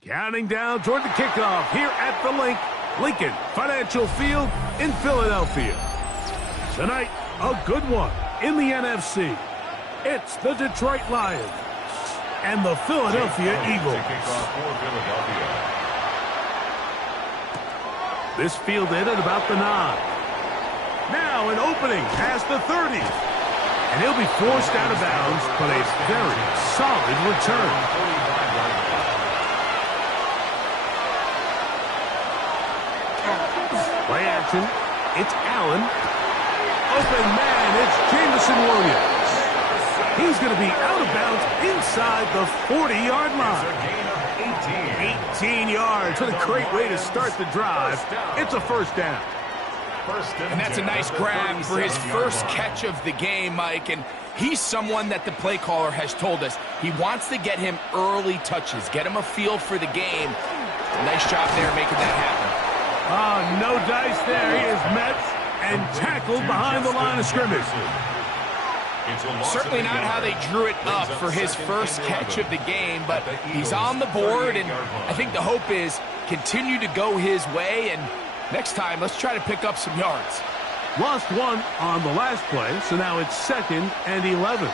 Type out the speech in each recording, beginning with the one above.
Counting down toward the kickoff here at the Lincoln Financial Field in Philadelphia. Tonight, a good one in the NFC. It's the Detroit Lions and the Philadelphia Eagles. This fielded at about the 9. Now an opening past the 30. And he'll be forced out of bounds, but a very solid return. Play action. It's Allen. Open man. It's Jameson Williams. He's going to be out of bounds inside the 40-yard line. 18 yards. What a great way to start the drive. It's a first down. And that's a nice grab for his first catch of the game, Mike. And he's someone that the play caller has told us he wants to get him early touches, get him a feel for the game. Nice job there making that happen. Oh, no dice there. He is met and tackled behind the line of scrimmage. Certainly not how they drew it up for his first catch of the game, but he's on the board, and I think the hope is continue to go his way, and next time, let's try to pick up some yards. Lost one on the last play, so now it's 2nd and 11.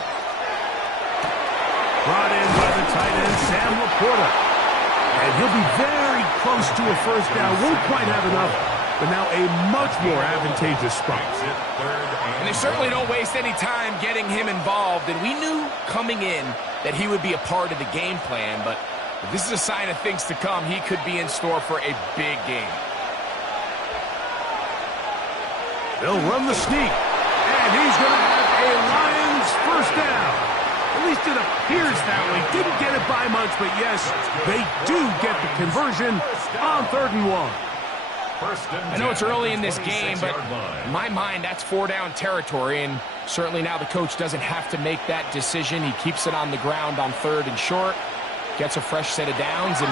Brought in by the tight end, Sam Laporta. And he'll be very close to a first down. Won't quite have enough, but now a much more advantageous spot. And they certainly don't waste any time getting him involved. And we knew coming in that he would be a part of the game plan, but if this is a sign of things to come, he could be in store for a big game. They'll run the sneak, and he's going to have a Lions first down. At least it appears that way. Didn't get it by much, but yes, they do get the conversion on 3rd and 1. I know it's early in this game, but in my mind, that's 4-down territory, and certainly now the coach doesn't have to make that decision. He keeps it on the ground on 3rd and short, gets a fresh set of downs, and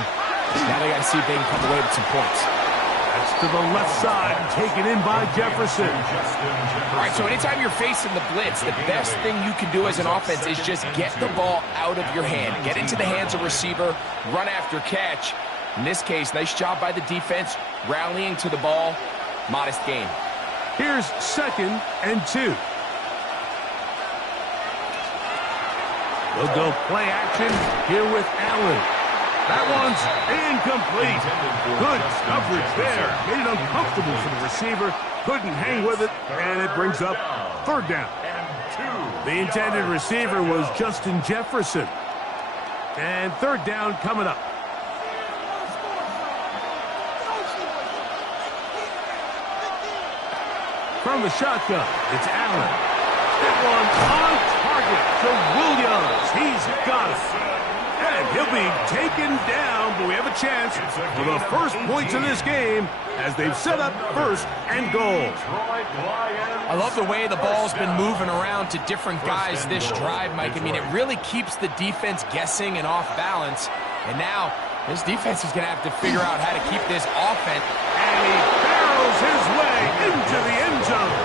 now they got to see if they can come away with some points. That's to the left side, taken in by Jefferson. All right, so anytime you're facing the blitz, the best thing you can do as an offense is just get the ball out of your hand. Get into the hands of receiver, run after catch. In this case, nice job by the defense, rallying to the ball. Modest gain. Here's 2nd and 2. They'll go play action here with Allen. That one's incomplete. Good coverage there. Made it uncomfortable for the receiver. Couldn't hang with it, and it brings up 3rd down. The intended receiver was Justin Jefferson. And 3rd down coming up. From the shotgun, it's Allen. That one on target to Williams. He's got it. And he'll be taken down, but we have a chance for the first points of this game as they've set up 1st and goal. I love the way the ball's been moving around to different guys this drive, Mike. I mean, it really keeps the defense guessing and off balance. And now this defense is going to have to figure out how to keep this offense. And he barrels his way into the end zone.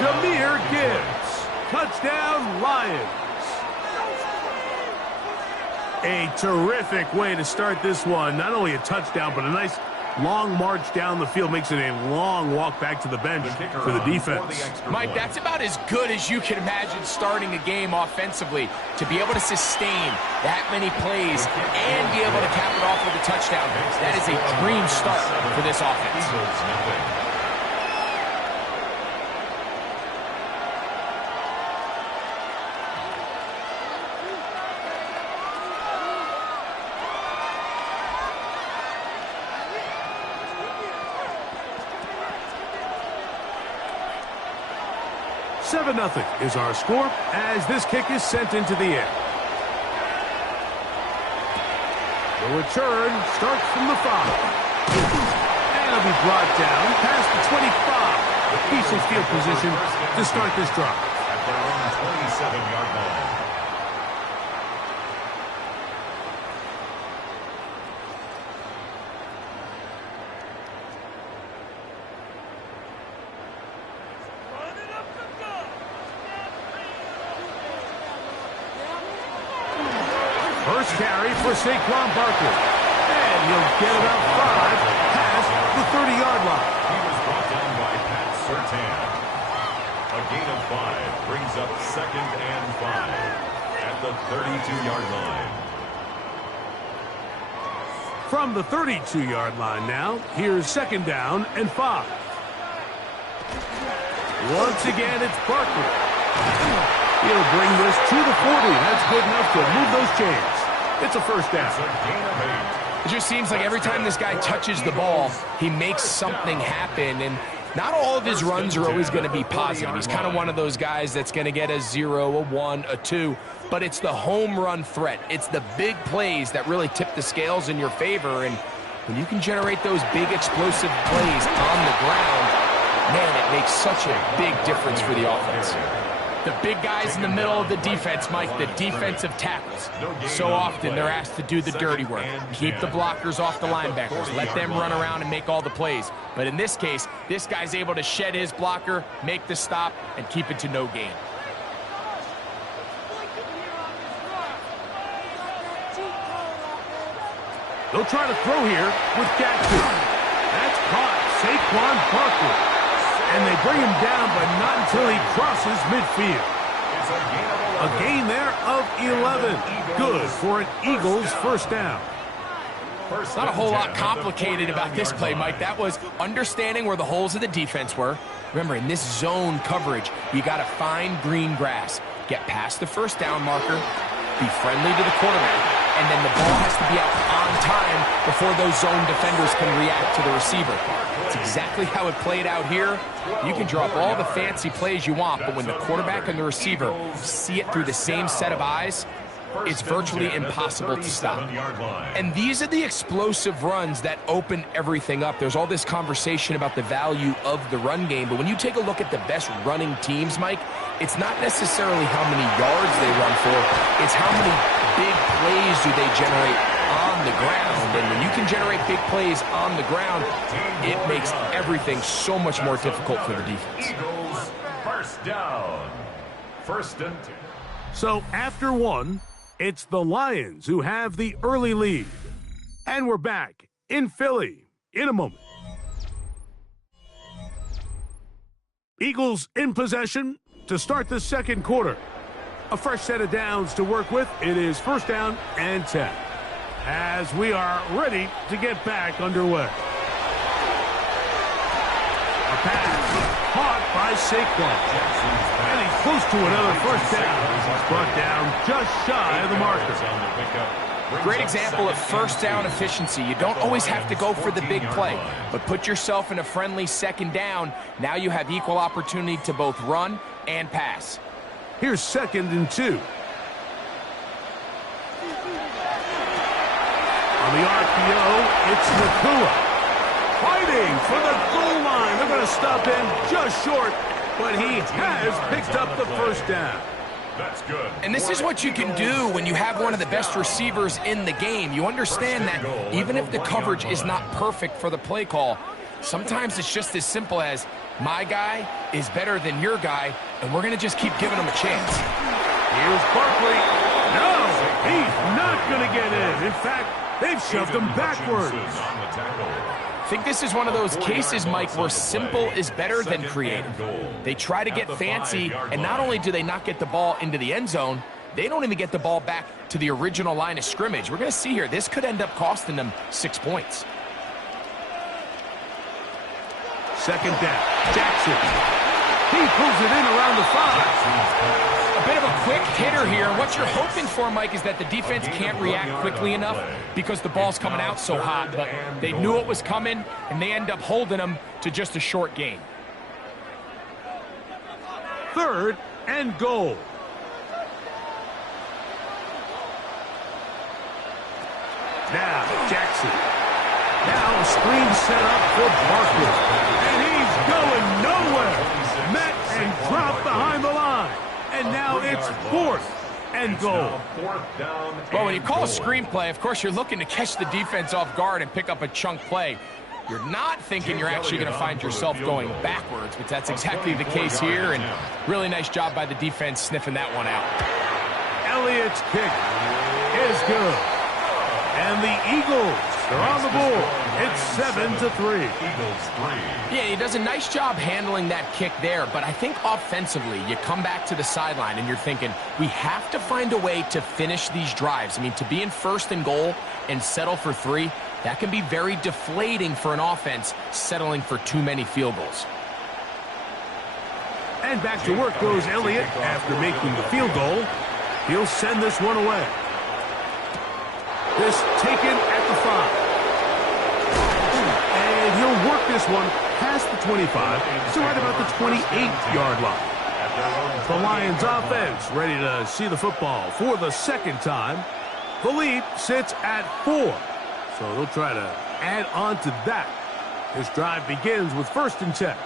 Jahmyr Gibbs. Touchdown, Lions. A terrific way to start this one. Not only a touchdown, but a nice long march down the field. Makes it a long walk back to the bench for the defense. Mike, that's about as good as you can imagine starting a game offensively. To be able to sustain that many plays and be able to cap it off with a touchdown, that is a dream start for this offense. Nothing is our score as this kick is sent into the air. The return starts from the 5. And it'll be brought down past the 25. A decent field position to start this drive. At their own 27-yard line. First carry for Saquon Barkley. And he'll get about 5 past the 30-yard line. He was brought down by Pat Surtain. A gain of 5 brings up 2nd and 5 at the 32-yard line. From the 32-yard line now, here's 2nd down and 5. Once again, it's Barkley. He'll bring this to the 40. That's good enough to move those chains. It's a first down. It just seems like every time this guy touches the ball, he makes something happen. And not all of his runs are always going to be positive. He's kind of one of those guys that's going to get a 0, a 1, a 2. But it's the home run threat. It's the big plays that really tip the scales in your favor. And when you can generate those big explosive plays on the ground, man, it makes such a big difference for the offense. The big guys in the middle of the defense, Mike, the defensive tackles. So often they're asked to do the dirty work. Keep the blockers off the linebackers. Let them run around and make all the plays. But in this case, this guy's able to shed his blocker, make the stop, and keep it to no gain. They'll try to throw here with Jackson. That's caught. Saquon Barkley. And they bring him down, but not until he crosses midfield. A gain there of 11. Good for an Eagles first down. It's not a whole lot complicated about this play, Mike. That was understanding where the holes of the defense were. Remember, in this zone coverage, you got to find green grass. Get past the first down marker, be friendly to the quarterback, and then the ball has to be out on time before those zone defenders can react to the receiver. It's exactly how it played out here. You can draw up all the fancy plays you want, but when the quarterback and the receiver see it through the same set of eyes, it's virtually impossible to stop. And these are the explosive runs that open everything up. There's all this conversation about the value of the run game, but when you take a look at the best running teams, Mike, it's not necessarily how many yards they run for, it's how many big plays do they generate on the ground. And when you can generate big plays on the ground, it makes everything so much more difficult for the defense. Eagles first down. First and 2. So after one, it's the Lions who have the early lead. And we're back in Philly in a moment. Eagles in possession to start the second quarter. A fresh set of downs to work with. It is first down and 10. As we are ready to get back underway. A pass caught by Saquon. And he's close to another first down. He's brought down just shy of the marker. Great example of first down efficiency. You don't always have to go for the big play, but put yourself in a friendly second down. Now you have equal opportunity to both run and pass. Here's second and 2. On the RPO, it's Nacua. Fighting for the goal line. They're going to stop him just short, but he has picked up the first down. That's good. And this is what you can do when you have one of the best receivers in the game. You understand that even if the coverage is not perfect for the play call, sometimes it's just as simple as my guy is better than your guy, and we're going to just keep giving him a chance. Here's Barkley. No, he's not going to get in. In fact, they've shoved him backwards. I think this is one of those cases, Mike, where simple is better than creative. They try to get fancy, and not only do they not get the ball into the end zone, they don't even get the ball back to the original line of scrimmage. We're going to see here, this could end up costing them 6 points. Second down, Jackson. He pulls it in around the 5. A bit of a quick hitter here. What you're hoping for, Mike, is that the defense can't react quickly enough because the ball's coming out so hot. But they knew it was coming, and they end up holding them to just a short gain. Third and goal. Now, Jackson. Now a screen set up for Barkley. And he's going nowhere. Met and dropped behind the line. And now it's fourth and goal. Well, when you call a screenplay, of course, you're looking to catch the defense off guard and pick up a chunk play. You're not thinking you're actually going to find yourself going backwards, but that's exactly the case here, and really nice job by the defense sniffing that one out. Elliott's kick is good. And the Eagles are on the board. It's 7-3. Yeah, he does a nice job handling that kick there, but I think offensively, you come back to the sideline and you're thinking, we have to find a way to finish these drives. I mean, to be in first and goal and settle for 3, that can be very deflating for an offense settling for too many field goals. And back to work goes Elliott after making the field goal. He'll send this one away. This taken at the 5. And he'll work this one past the 25 to right about the 28-yard line. The Lions offense ready to see the football for the second time. The lead sits at 4. So they'll try to add on to that. This drive begins with first and 10.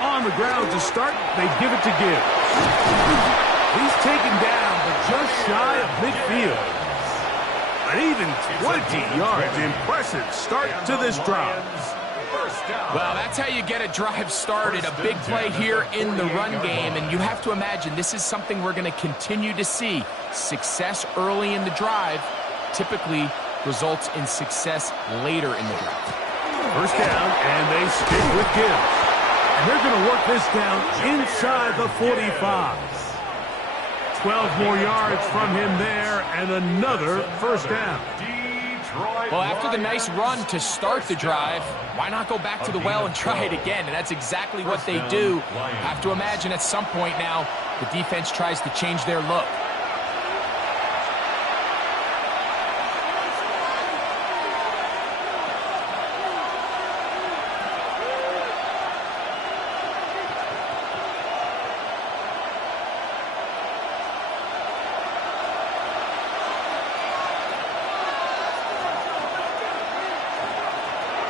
On the ground to start, they give it to Gibbs. He's taken down, but just shy of midfield. An even 20 yards. Impressive start to this drive. Well, that's how you get a drive started. A big play here in the run game, and you have to imagine this is something we're going to continue to see. Success early in the drive typically results in success later in the drive. First down, and they stick with Gibbs. And they're going to work this down inside the 45. 12 more yards from him there, and another first down. Well, after the nice run to start the drive, why not go back to the well and try it again? And that's exactly what they do. Have to imagine at some point now, the defense tries to change their look.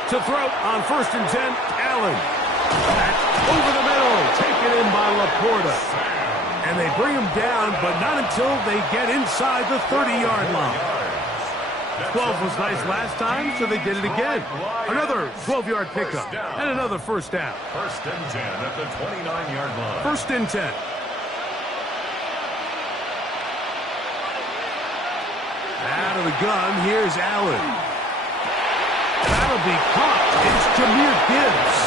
To throw on 1st and 10, Allen. That's over the middle, taken in by Laporta. And they bring him down, but not until they get inside the 30-yard line. 12 was nice last time, so they did it again. Another 12-yard pickup, and another first down. 1st and 10 at the 29-yard line. 1st and 10. Out of the gun, here's Allen. That'll be caught. It's Jahmyr Gibbs.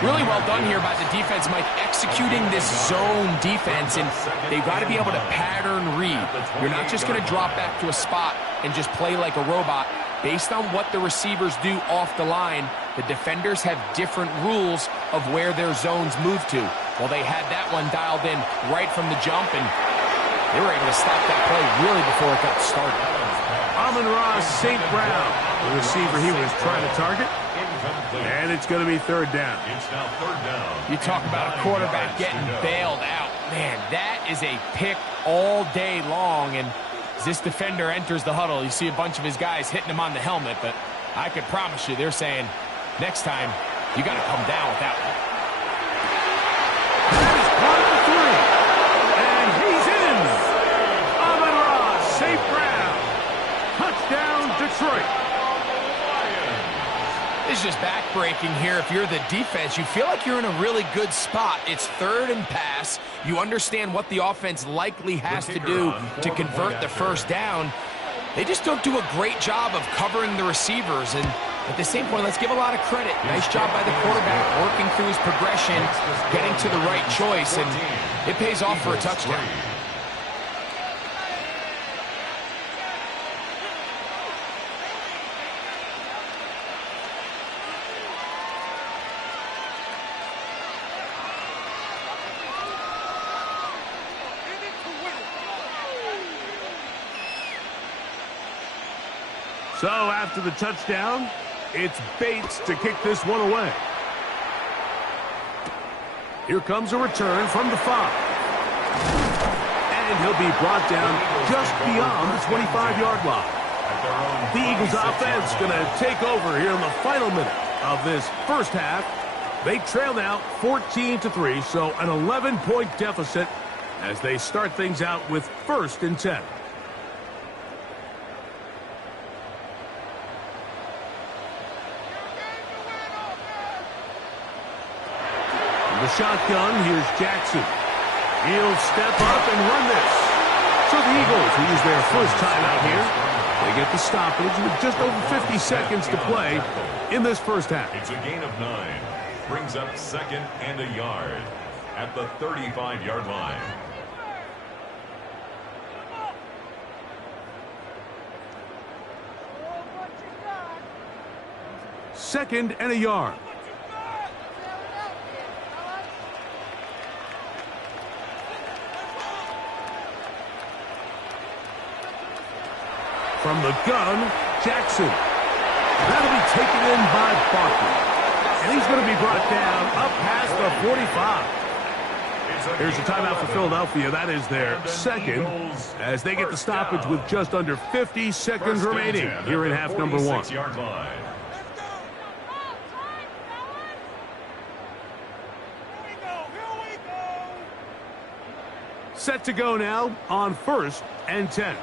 Really well done here by the defense, Mike, executing this zone defense, and they've got to be able to pattern read. You're not just going to drop back to a spot and just play like a robot. Based on what the receivers do off the line, the defenders have different rules of where their zones move to. Well, they had that one dialed in right from the jump, and they were able to stop that play really before it got started. Amon-Ra St. Brown, the receiver he was trying to target. And it's going to be 3rd down. It's now 3rd down. You talk about a quarterback getting bailed out. Man, that is a pick all day long. And as this defender enters the huddle, you see a bunch of his guys hitting him on the helmet. But I could promise you, they're saying, next time, you got to come down with that one. That is part of the 3. And he's in. Amon-Ra St. Brown. Touchdown, Detroit. This is just backbreaking here. If you're the defense, you feel like you're in a really good spot. It's 3rd and pass. You understand what the offense likely has to do to convert the first down. They just don't do a great job of covering the receivers. And at the same point, let's give a lot of credit. Nice job by the quarterback working through his progression, getting to the right choice, and it pays off for a touchdown. So after the touchdown, it's Bates to kick this one away. Here comes a return from the 5. And he'll be brought down just beyond the 25-yard line. The Eagles offense going to take over here in the final minute of this first half. They trail now 14-3, so an 11-point deficit as they start things out with 1st and 10. The shotgun, here's Jackson. He'll step up and run this. So the Eagles will use their first timeout here. They get the stoppage with just over 50 seconds to play in this first half. It's a gain of 9. Brings up 2nd and a yard at the 35-yard line. Second and a yard. From the gun, Jackson. That'll be taken in by Barkley. And he's going to be brought down up past the 45. Here's a timeout for Philadelphia. That is their 2nd as they get the stoppage with just under 50 seconds remaining here in half number 1. Set to go now on 1st and 10.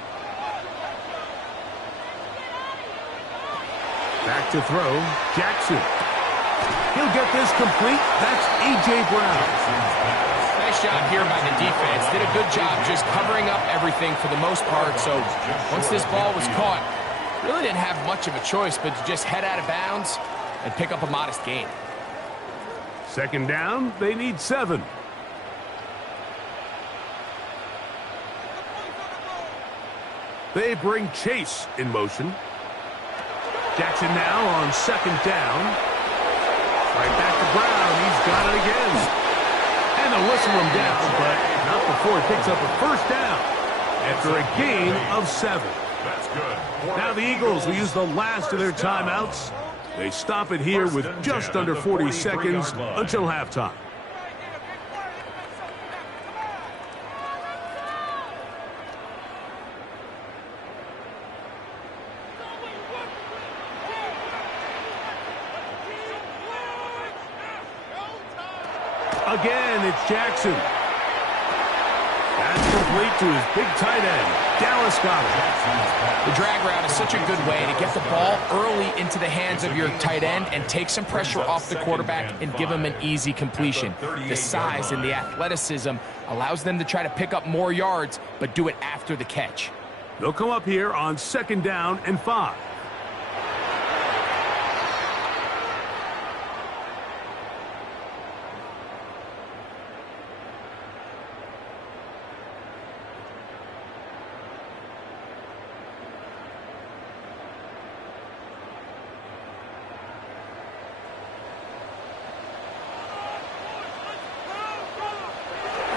Back to throw, Jackson. He'll get this complete. That's A.J. Brown. Nice job here by the defense. Did a good job just covering up everything for the most part. So once this ball was caught, Really didn't have much of a choice but to just head out of bounds and pick up a modest gain. Second down, they need 7. They bring Chase in motion. Jackson now on second down. Right back to Brown. He's got it again. And they'll whistle him down, but not before he picks up a first down after a gain of 7. That's good. Now the Eagles will use the last of their timeouts. They stop it here with just under 40 seconds until halftime. Again, it's Jackson. That's complete to his big tight end, Dallas Goedert. The drag route is such a good way to get the ball early into the hands of your tight end and take some pressure off the quarterback and give him an easy completion. The size and the athleticism allows them to try to pick up more yards, but do it after the catch. They'll come up here on second down and 5.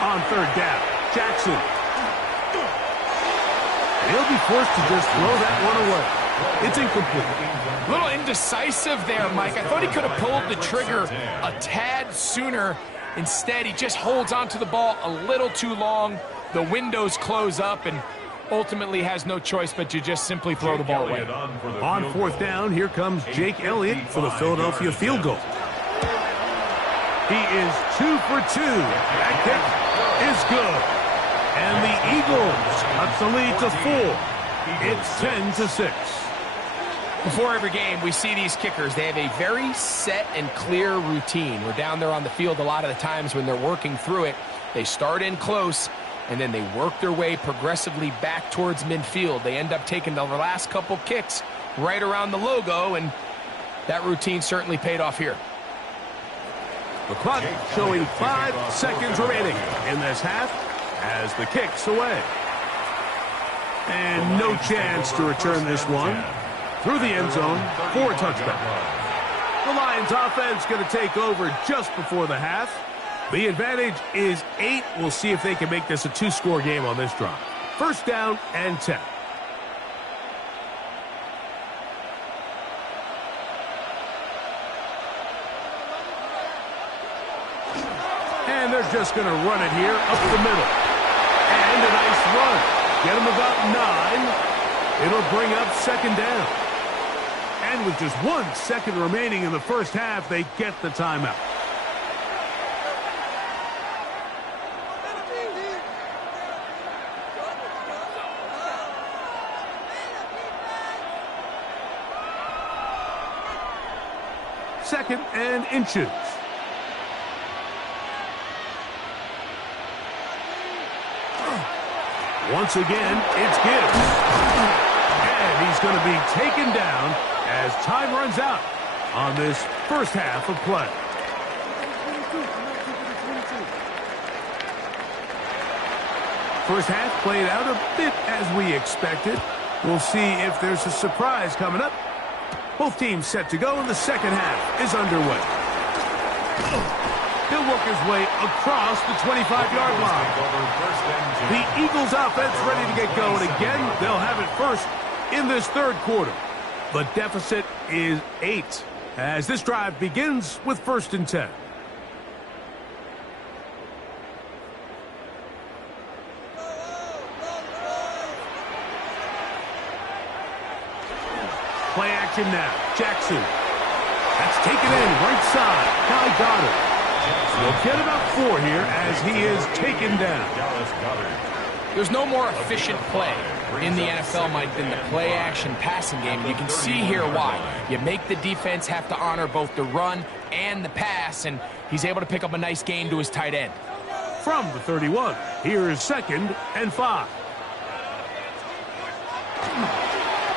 On third down, Jackson. He'll be forced to just throw that one away. It's incomplete. A little indecisive there, Mike. I thought he could have pulled the trigger a tad sooner. Instead, he just holds onto the ball a little too long. The windows close up and ultimately has no choice but to just simply throw the ball away. On fourth down, here comes Jake Elliott for the Philadelphia field goal. He is 2 for 2. That kick is good. And the Eagles cuts the lead to 4. It's 10-6. Before every game, we see these kickers. They have a very set and clear routine. We're down there on the field a lot of the times when they're working through it. They start in close, and then they work their way progressively back towards midfield. They end up taking the last couple kicks right around the logo, and that routine certainly paid off here. The clock showing 5 seconds remaining in this half as the kick's away. And no chance to return this one through the end zone for a touchdown. The Lions offense going to take over just before the half. The advantage is 8. We'll see if they can make this a 2-score game on this drive. First down and 10. And they're just going to run it here up the middle. And a nice run. Get them about 9. It'll bring up second down. And with just 1 second remaining in the first half, they get the timeout. Second and inches. Once again, it's Gibbs. And he's going to be taken down as time runs out on this first half of play. First half played out a bit as we expected. We'll see if there's a surprise coming up. Both teams set to go, and the second half is underway. He'll work his way across the 25-yard line. The Eagles offense ready to get going again. They'll have it first in this third quarter. The deficit is 8 as this drive begins with first and 10. Play action now. Jackson. That's taken in right side. Kai Goddard. We'll get about 4 here as he is taken down. There's no more efficient play in the NFL, Mike, than the play-action passing game. And you can see here why. You make the defense have to honor both the run and the pass, and he's able to pick up a nice gain to his tight end. From the 31, here is second and 5.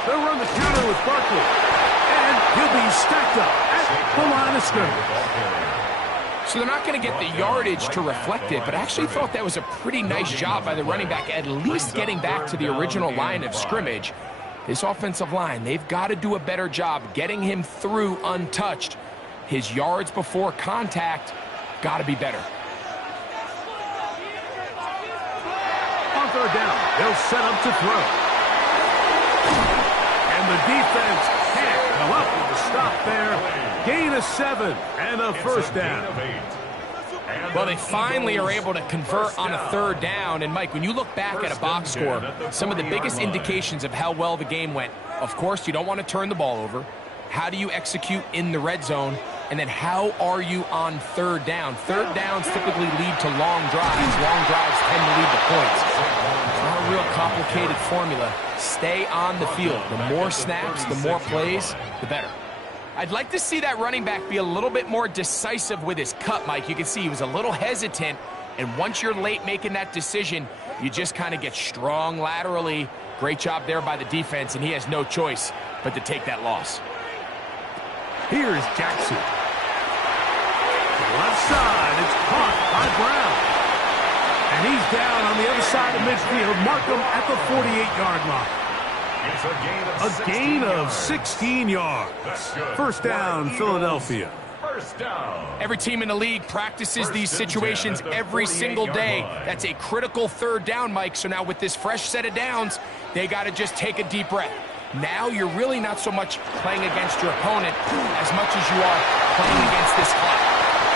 They'll run the counter with Barkley. And he'll be stacked up at the line of scrimmage. So they're not going to get the yardage to reflect it, but I actually thought that was a pretty nice job by the running back, at least getting back to the original line of scrimmage. This offensive line, they've got to do a better job getting him through untouched. His yards before contact got to be better. On third down, they'll set up to throw. And the defense can't come up with a stop there. Gain of 7 and a first down. Well, they finally are able to convert on a third down. And, Mike, when you look back at a box score, some of the biggest indications of how well the game went, of course, you don't want to turn the ball over. How do you execute in the red zone? And then how are you on third down? Third downs typically lead to long drives. Long drives tend to lead to points. It's not a real complicated formula. Stay on the field. The more snaps, the more plays, the better. I'd like to see that running back be a little bit more decisive with his cut, Mike. You can see he was a little hesitant, and once you're late making that decision, you just kind of get strong laterally. Great job there by the defense, and he has no choice but to take that loss. Here's Jackson. To the left side, it's caught by Brown. And he's down on the other side of midfield. Mark him at the 48-yard line. A gain of 16 yards. First down, Philadelphia. Every team in the league practices these situations every single day. That's a critical third down, Mike. So now with this fresh set of downs, they got to just take a deep breath. Now you're really not so much playing against your opponent as much as you are playing against this clock.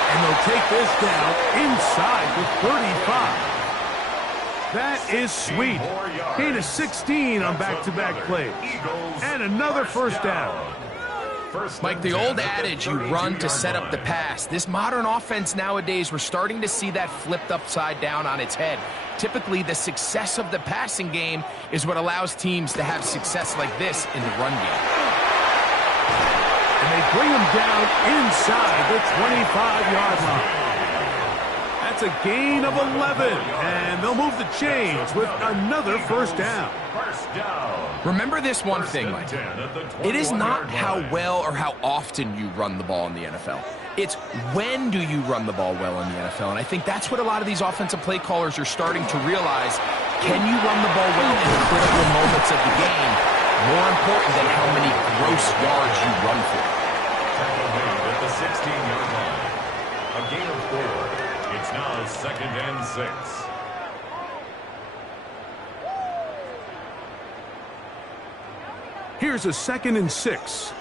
And they'll take this down inside the 35. That is sweet. Gain of 16 on back-to-back plays. And another first down. Mike, the old adage, you run to set up the pass. This modern offense nowadays, we're starting to see that flipped upside down on its head. Typically, the success of the passing game is what allows teams to have success like this in the run game. And they bring him down inside the 25-yard line. That's a gain of 11, and they'll move the chains with another first down. Remember this one thing, Mike. It is not how well or how often you run the ball in the NFL. It's when do you run the ball well in the NFL, and I think that's what a lot of these offensive play callers are starting to realize. Can you run the ball well in critical moments of the game? More important than how many gross yards you run for. At the 16-yard line, a gain of 4. It's now 2nd and 6. Here's a 2nd and 6.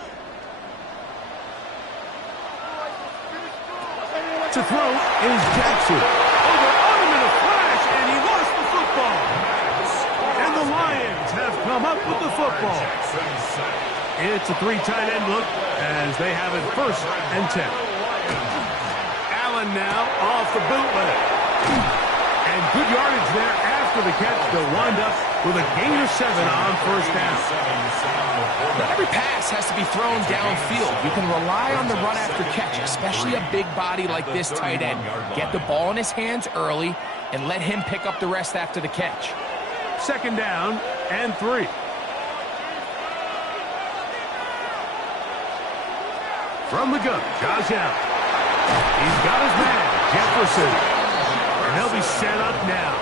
To throw is Jackson. Over on him in a flash, and he lost the football. And the Lions have come up with the football. It's a 3 tight end look as they have it 1st and 10. Allen now off the bootleg. And good yardage there after the catch. They'll wind up with a gain of 7 on first down. Not every pass has to be thrown downfield. You can rely on the run after catch, especially a big body like this tight end. Get the ball in his hands early and let him pick up the rest after the catch. 2nd down and 3. From the gun, Josh Allen. He's got his man, Jefferson. And they'll be set up now.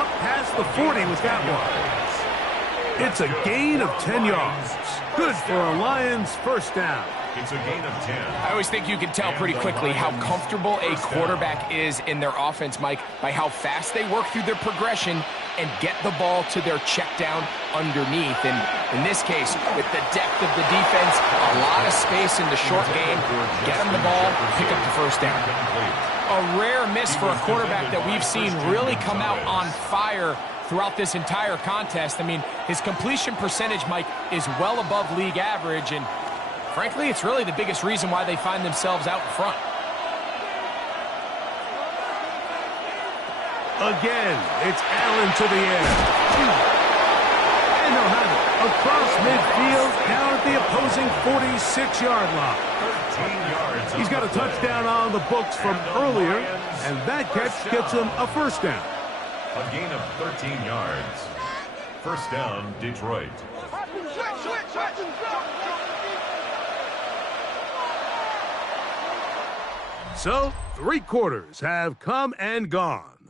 Up past the 40 with that one. It's a gain of 10 yards. Good for a Lions first down. It's a gain of 10. I always think you can tell pretty quickly how comfortable a quarterback is in their offense, Mike, by how fast they work through their progression and get the ball to their check down underneath. And in this case, with the depth of the defense, a lot of space in the short game, get them the ball, pick up the first down. A rare miss for a quarterback that we've seen really come out on fire throughout this entire contest. I mean, his completion percentage, Mike, is well above league average, and frankly, it's really the biggest reason why they find themselves out in front. Again, it's Allen to the air. And they'll have it across midfield down at the opposing 46-yard line. 13 yards. He's got a touchdown on the books from earlier, and that catch gets him a first down. A gain of 13 yards. First down, Detroit. Switch. So, 3 quarters have come and gone.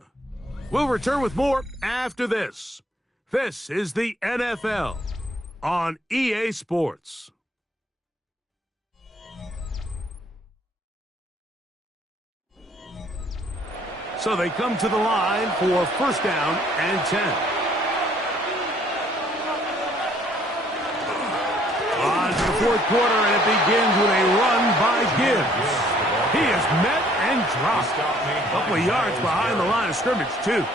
We'll return with more after this. This is the NFL on EA Sports. So they come to the line for first down and 10. On to the fourth quarter, and it begins with a run by Gibbs. He is met and dropped. A couple of yards behind the line of scrimmage, too.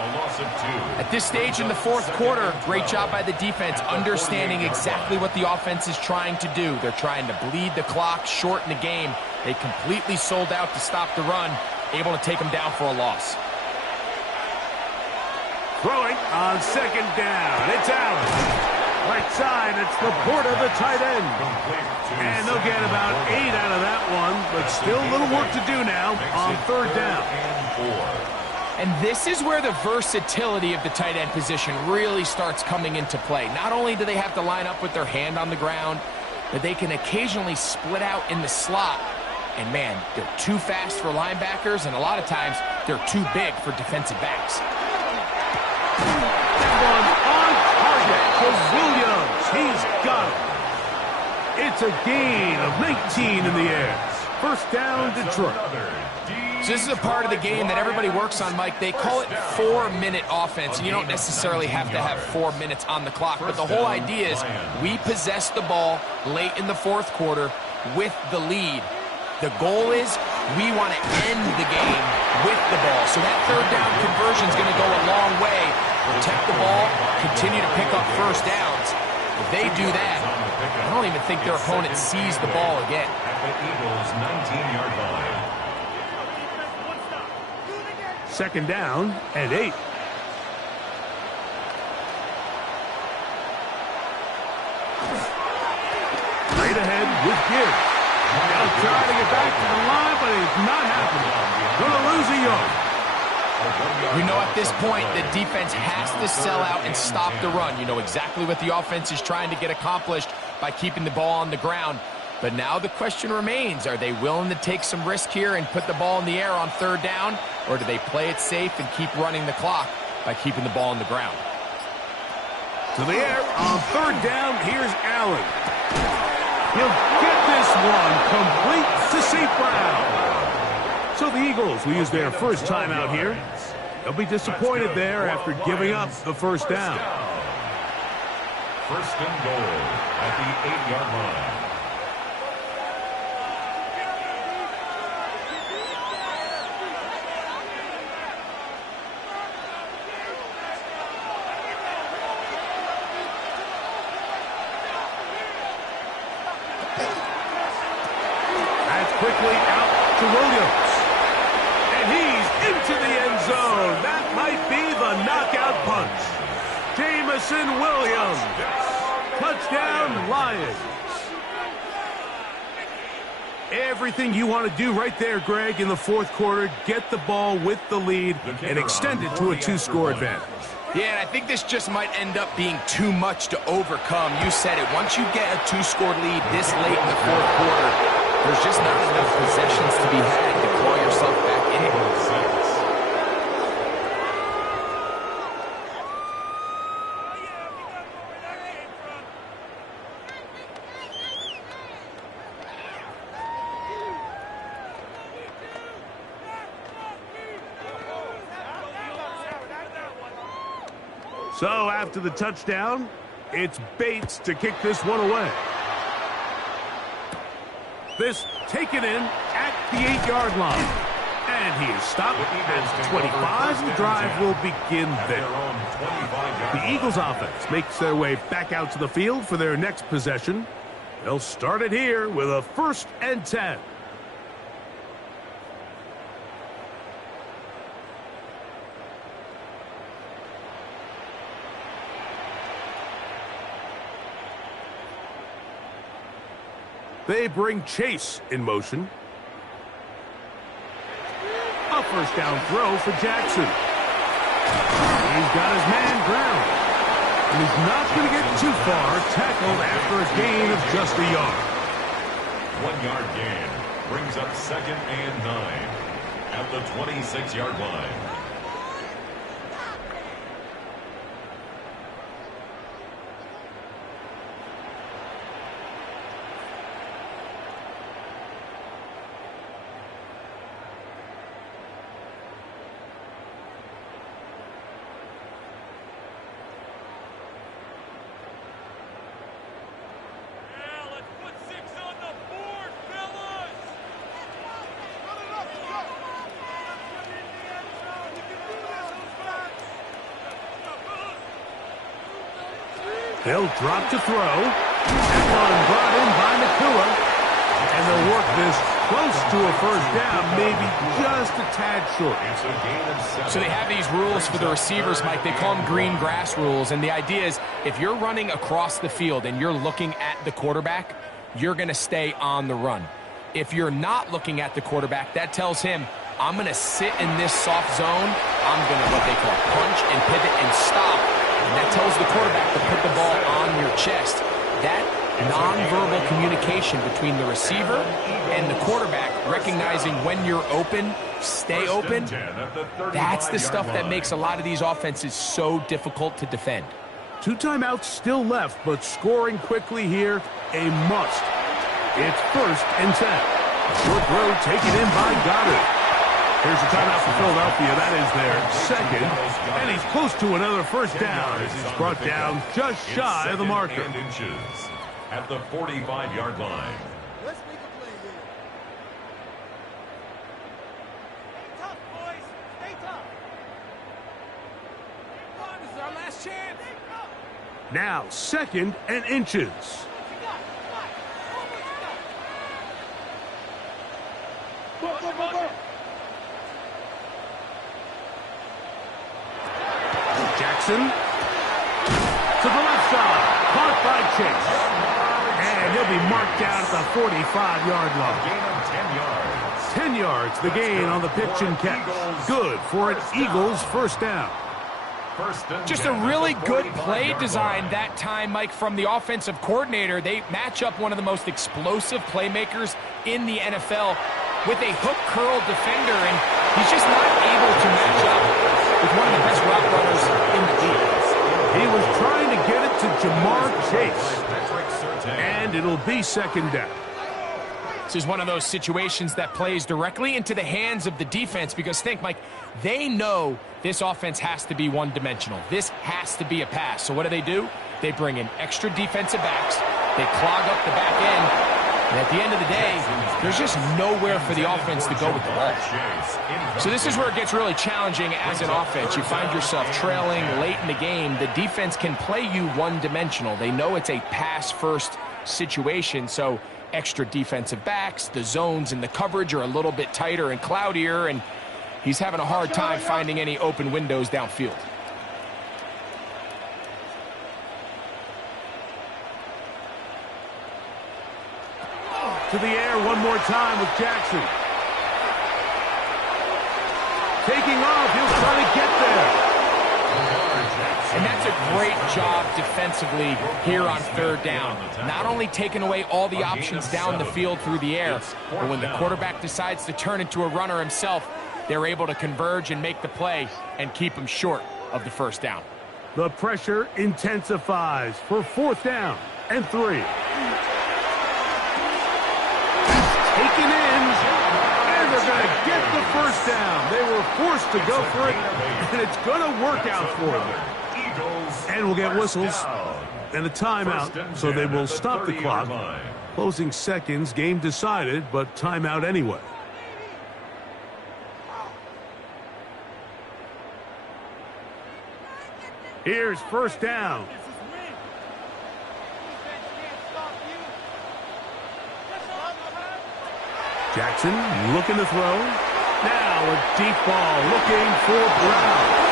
At this stage in the fourth quarter, great job by the defense, understanding exactly what the offense is trying to do. They're trying to bleed the clock, shorten the game. They completely sold out to stop the run, able to take them down for a loss. Throwing on second down. It's Allen. Right side, it's Laporta, the tight end. And they'll get about 8 out of that one, but still a little work to do now on third down. And this is where the versatility of the tight end position really starts coming into play. Not only do they have to line up with their hand on the ground, but they can occasionally split out in the slot. And man, they're too fast for linebackers, and a lot of times they're too big for defensive backs. That one on target for Williams. He's got it. It's a gain of 19 in the air. First down, Detroit. So this is a part of the game that everybody works on, Mike. They call it 4-minute offense, and you don't necessarily have to have 4 minutes on the clock. But the whole idea is we possess the ball late in the fourth quarter with the lead. The goal is we want to end the game with the ball. So that third down conversion is going to go a long way. Protect the ball, continue to pick up first downs. If they do that, I don't even think their opponent sees the ball again. At the Eagles' 19-yard line. Second down and 8. Right ahead with Gibbs. They'll try to get back to the line, but it's not happening. Going to lose a yard. You know, at this point, the defense has to sell out and stop the run. You know exactly what the offense is trying to get accomplished by keeping the ball on the ground. But now the question remains, are they willing to take some risk here and put the ball in the air on third down? Or do they play it safe and keep running the clock by keeping the ball on the ground? To the air on third down, here's Allen. He'll get this one complete to St. Brown. So the Eagles will use their first time out here. They'll be disappointed there after giving up the first down. First and goal at the 8-yard line. That's quickly out to Williams. And he's into the end zone. That might be the knockout punch. Jameson Williams. Touchdown, Lions. Everything you want to do right there, Greg, in the fourth quarter. Get the ball with the lead and extend it to a 2-score advantage. Yeah, and I think this just might end up being too much to overcome. You said it. Once you get a 2-score lead this late in the fourth quarter, there's just not enough possessions to be had to claw yourself back in it. So after the touchdown, it's Bates to kick this one away. This taken in at the 8-yard line. And he is stopped at the 25. The drive will begin there. The Eagles offense makes their way back out to the field for their next possession. They'll start it here with a 1st and 10. They bring Chase in motion. A first down throw for Jackson. He's got his man ground. And he's not going to get too far, tackled after a gain of just a yard. 1 yard gain brings up 2nd and 9 at the 26-yard line. They'll drop to throw. That one brought in by Nacua. And they'll work this close to a first down, maybe just a tad short. It's a gain of 7. So they have these rules for the receivers, Mike. They call them green grass rules. And the idea is if you're running across the field and you're looking at the quarterback, you're going to stay on the run. If you're not looking at the quarterback, that tells him, I'm going to sit in this soft zone. I'm going to what they call punch and pivot and stop. And that tells the quarterback to put the ball on your chest. That nonverbal communication between the receiver and the quarterback, recognizing when you're open, stay open, that's the stuff that makes a lot of these offenses so difficult to defend. 2 timeouts still left, but scoring quickly here, a must. It's 1st and 10. Short throw taken in by Goddard. Here's a timeout for Philadelphia. That is their 2nd. And he's close to another first down as he's brought down just shy of the marker. Inches at the 45-yard line. Let's make a play here. Stay tough, boys. Stay tough. Come on, this is our last chance. Now 2nd and inches. Jackson to the left side, caught by Chase. And he'll be marked down at the 45-yard line. Gain of 10 10 yards. yards, the gain on the pitch and catch. Good for an Eagles first down. Just a really good play design that time, Mike, from the offensive coordinator. They match up one of the most explosive playmakers in the NFL with a hook curl defender, and he's just not able to match up with one of the best route runners in the league. He was trying to get it to Jamar Chase, and it'll be 2nd down. This is one of those situations that plays directly into the hands of the defense because think, Mike, they know this offense has to be one-dimensional. This has to be a pass. So what do? They bring in extra defensive backs. They clog up the back end. And at the end of the day, there's just nowhere for the offense to go with the ball. So this is where it gets really challenging as an offense. You find yourself trailing late in the game. The defense can play you one-dimensional. They know it's a pass-first situation, so extra defensive backs, the zones and the coverage are a little bit tighter and cloudier, and he's having a hard time finding any open windows downfield. To the air one more time with Jackson. Taking off, he'll try to get there. And that's a great job defensively here on 3rd down. Not only taking away all the options down the field through the air, but when the quarterback decides to turn into a runner himself, they're able to converge and make the play and keep him short of the first down. The pressure intensifies for 4th down and 3. Taken in, and they're going to get the first down. They were forced to go for it, and it's going to work out for them. And we'll get whistles and a timeout, so they will stop the clock. Closing seconds, game decided, but timeout anyway. Here's 1st down. Jackson looking to throw. Now a deep ball looking for Brown.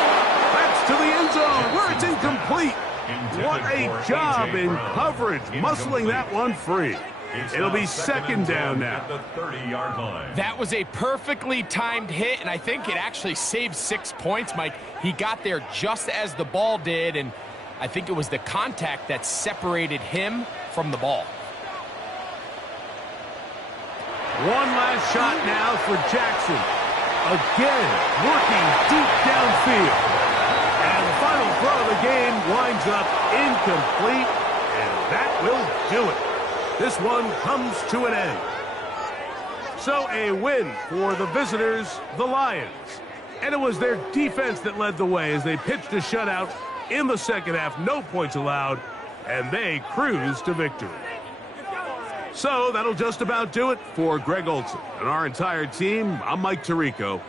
That's to the end zone where it's incomplete. What a job in coverage, muscling that one free. It'll be 2nd down now. At the 30-yard line. That was a perfectly timed hit, and I think it actually saved 6 points, Mike. He got there just as the ball did, and I think it was the contact that separated him from the ball. One last shot now for Jackson. Again, working deep downfield. And the final throw of the game winds up incomplete, and that will do it. This one comes to an end. So a win for the visitors, the Lions. And it was their defense that led the way as they pitched a shutout in the second half. No points allowed, and they cruised to victory. So that'll just about do it for Greg Olsen and our entire team. I'm Mike Tirico.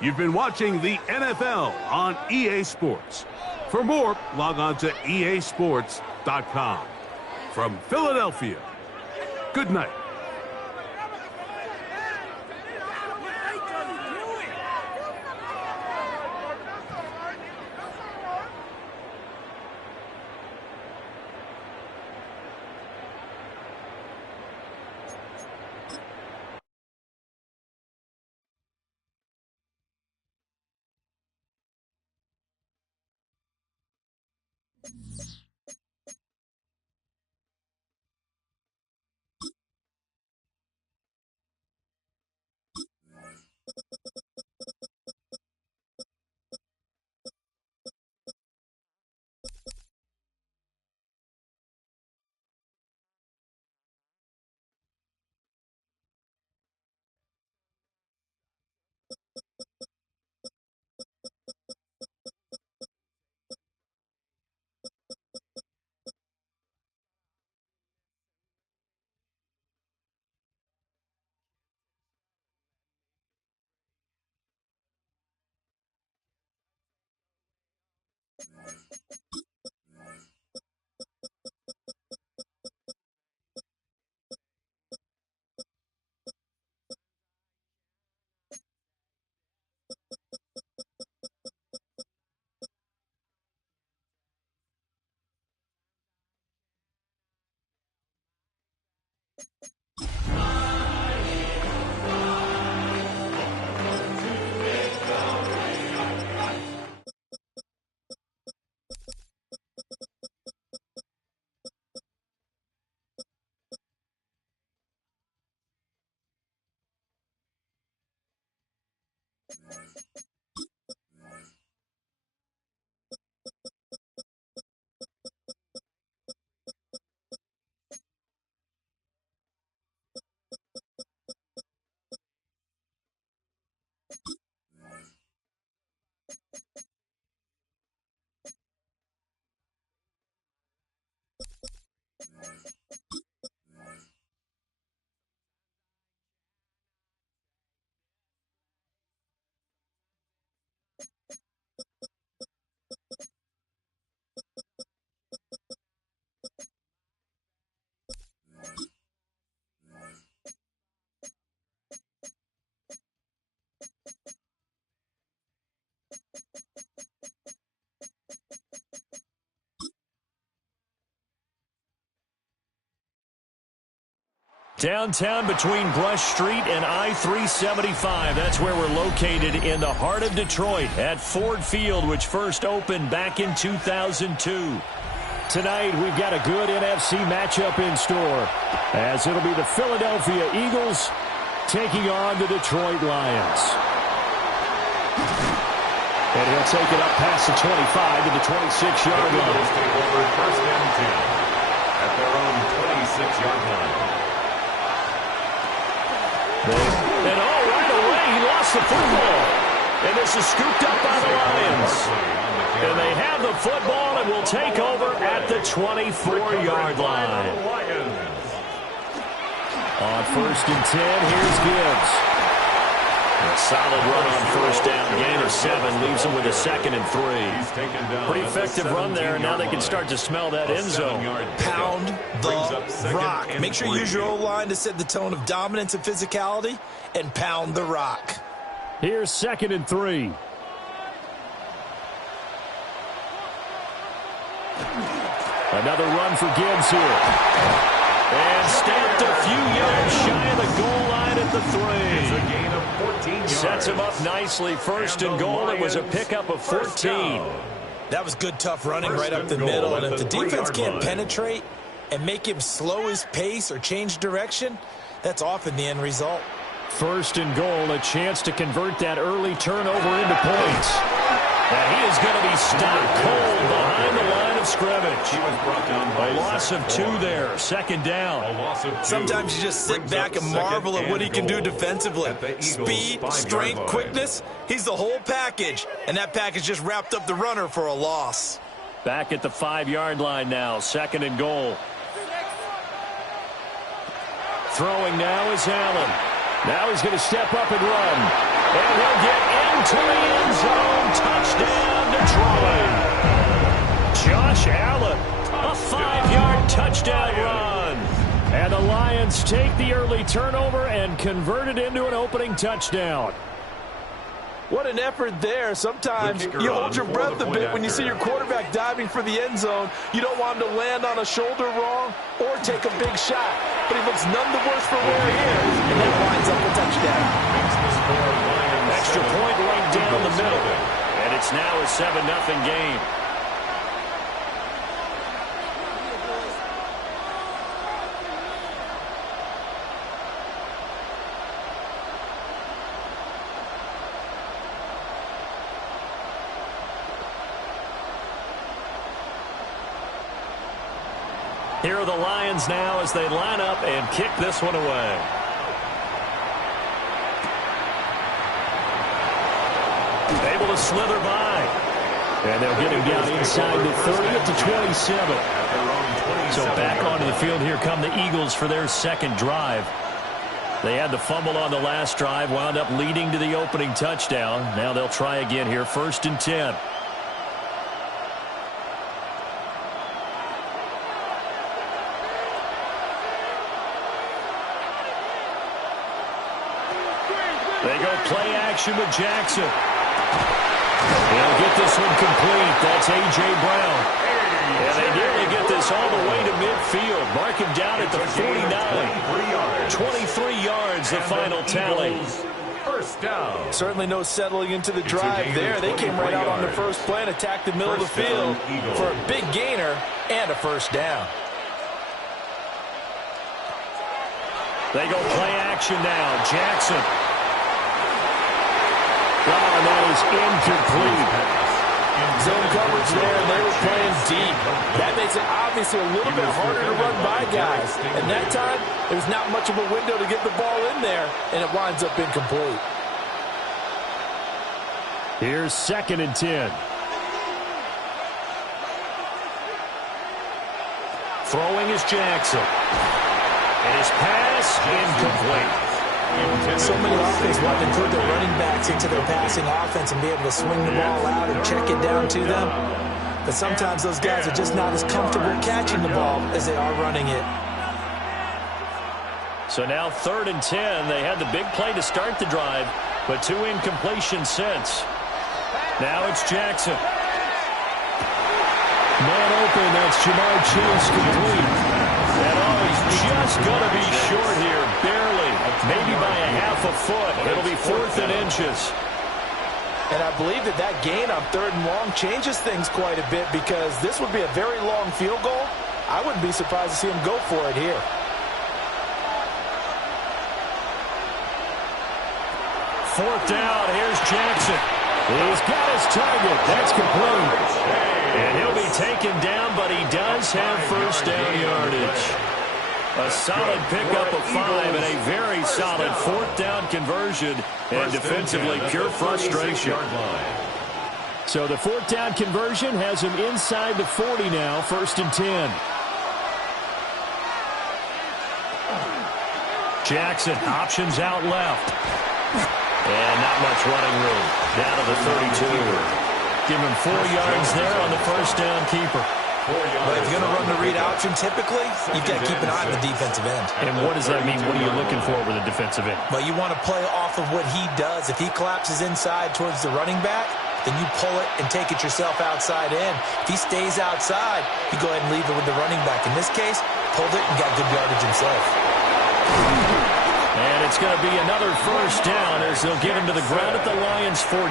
You've been watching the NFL on EA Sports. For more, log on to easports.com. From Philadelphia, good night. Downtown between Brush Street and I-375. That's where we're located in the heart of Detroit at Ford Field, which first opened back in 2002. Tonight, we've got a good NFC matchup in store, as it'll be the Philadelphia Eagles taking on the Detroit Lions. And he'll take it up past the 25 to the 26-yard line. Take over first and 10 at their own 26-yard line. And right away, he lost the football. And this is scooped up by the Lions. And they have the football and will take over at the 24-yard line. On first and 10, here's Gibbs. A solid run on first down. Gain of 7 leaves him with a 2nd and 3. Pretty effective run there, and now they can start to smell that end zone. Pound the rock. Make sure you use your O-line to set the tone of dominance and physicality, and pound the rock. Here's 2nd and 3. Another run for Gibbs here. And stamped a few yards shy of the goal line at the 3. It's a gain of 14 yards. Sets him up nicely. First and goal. It was a pickup of 14. That was good, tough running right up the middle. And if the defense can't penetrate and make him slow his pace or change direction, that's often the end result. First and goal, a chance to convert that early turnover into points. And he is going to be stopped cold behind the line of scrimmage. A loss of 2 there, second down. Sometimes you just sit back and marvel at what he can do defensively. Speed, strength, quickness, he's the whole package. And that package just wrapped up the runner for a loss. Back at the 5-yard line now, second and goal. Throwing now is Allen. Now he's going to step up and run. And he'll get into the end zone. Touchdown, Detroit. Josh Allen, a 5-yard touchdown run. And the Lions take the early turnover and convert it into an opening touchdown. What an effort there. Sometimes you hold your breath a bit when you see your quarterback diving for the end zone. You don't want him to land on a shoulder wrong or take a big shot. But he looks none the worse for wear here. And that winds up a touchdown. Extra point right down the middle. And it's now a 7-0 game. Here are the Lions now as they line up and kick this one away. Able to slither by. And they'll get him down inside the 30 up to 27. So back onto the field here come the Eagles for their second drive. They had the fumble on the last drive, wound up leading to the opening touchdown. Now they'll try again here, 1st and 10. They go play action with Jackson. He'll get this one complete. That's A.J. Brown. And they nearly get this all the way to midfield. Mark him down at the 49. 23 yards, the final tally. First down. Certainly no settling into the drive there. They came right out on the first play and attacked the middle of the field for a big gainer and a first down. They go play action now. Jackson. Oh, and that is incomplete. Zone coverage there, and they were playing deep. That makes it obviously a little bit harder to run by guys. And that time, there's not much of a window to get the ball in there, and it winds up incomplete. Here's 2nd and 10. Throwing is Jackson. And his pass incomplete. So many offenses want to include their running backs into their passing offense and be able to swing the ball out and check it down to them. But sometimes those guys are just not as comfortable catching the ball as they are running it. So now 3rd and 10. They had the big play to start the drive, but 2 incompletions since. Now it's Jackson. Man open, that's Jamar Chase complete. And he's just going to be short here, barely, maybe by a half a foot. It'll be 4th and inches. And I believe that gain on 3rd and long changes things quite a bit because this would be a very long field goal. I wouldn't be surprised to see him go for it here. 4th down, here's Jackson. He's got his target. That's complete. And he'll be taken down, but he does have first down yardage. A solid pickup of 5 and a very solid 4th down conversion. And defensively, pure frustration. So the 4th down conversion has him inside the 40 now, 1st and 10. Jackson options out left. And not much running room. Down to the 32. Give him 4 yards there on the first down keeper. But if you're going to run the read option, typically, you've got to keep an eye on the defensive end. And what does that mean? What are you looking for with a defensive end? But you want to play off of what he does. If he collapses inside towards the running back, then you pull it and take it yourself outside in. If he stays outside, you go ahead and leave it with the running back. In this case, pulled it and got good yardage himself. And it's going to be another first down as they'll get him to the ground at the Lions' 14.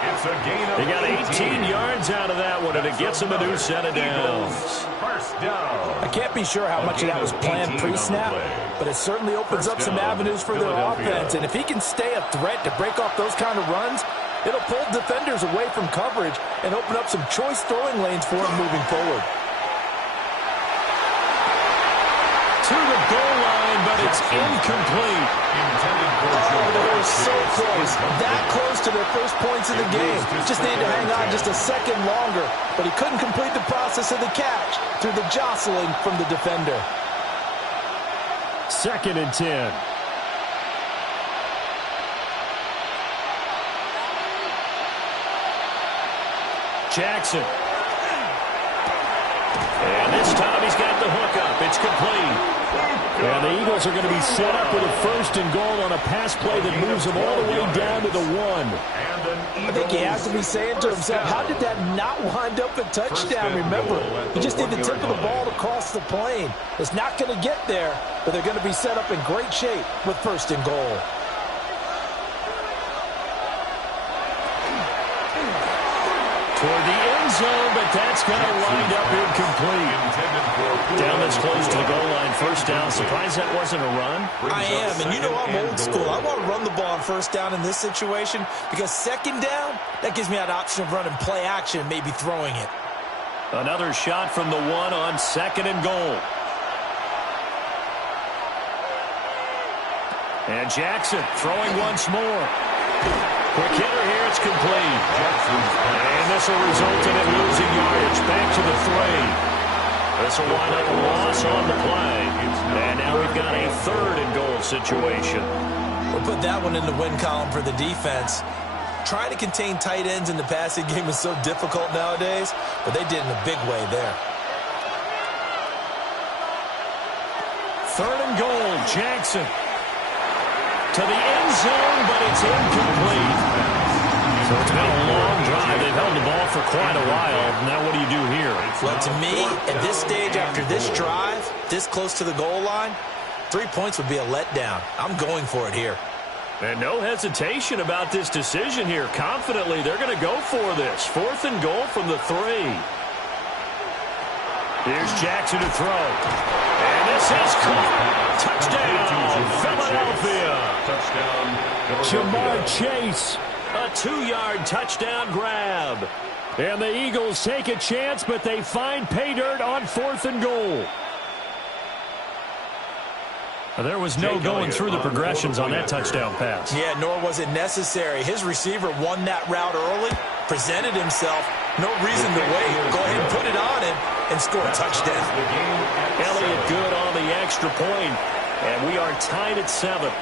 It's a gain of They got 18 yards out of that one, and it gets them a new set of downs. First down. I can't be sure how much of that was planned pre-snap, but it certainly opens up some avenues for their offense. And if he can stay a threat to break off those kind of runs, it'll pull defenders away from coverage and open up some choice throwing lanes for him moving forward. To the goal line, but it's incomplete. Oh, they were so close. That close to their first points of the game. Just needed to hang on just a second longer, but he couldn't complete the process of the catch through the jostling from the defender. 2nd and 10. Jackson. And this time he's got the hook up. It's complete. And the Eagles are going to be set up with a 1st and goal on a pass play that moves them all the way down to the 1. I think he has to be saying to himself, how did that not wind up a touchdown? Remember, you just need the tip of the ball to cross the plane. It's not going to get there, but they're going to be set up in great shape with 1st and goal. Toward the end zone, but that's going to wind up incomplete. Down this close to the goal line, 1st down. Surprised that wasn't a run? I am, and you know I'm old school. I want to run the ball on 1st down in this situation because 2nd down, that gives me that option of running play action, maybe throwing it. Another shot from the 1 on 2nd and goal. And Jackson throwing once more. Quick hitter here, it's complete. And this will result in it losing yardage. Back to the 3. This will wind up a loss on the play. And now we've got a 3rd and goal situation. We'll put that one in the win column for the defense. Trying to contain tight ends in the passing game is so difficult nowadays, but they did in a big way there. 3rd and goal, Jackson. To the end zone, but it's incomplete. So it's been a long drive. They've held the ball for quite a while. Now what do you do here? Well, to me, at this stage after this drive, this close to the goal line, 3 points would be a letdown. I'm going for it here. And no hesitation about this decision here. Confidently, they're going to go for this. 4th and goal from the 3. Here's Jackson to throw. And this is caught. Touchdown, Philadelphia. Jamar Chase, a 2-yard touchdown grab. And the Eagles take a chance, but they find pay dirt on 4th and goal. There was no going through the progressions on that touchdown pass. Yeah, nor was it necessary. His receiver won that route early, presented himself. No reason to wait. Go ahead and put it on him and score a touchdown. Elliott good on the extra point, and we are tied at 7.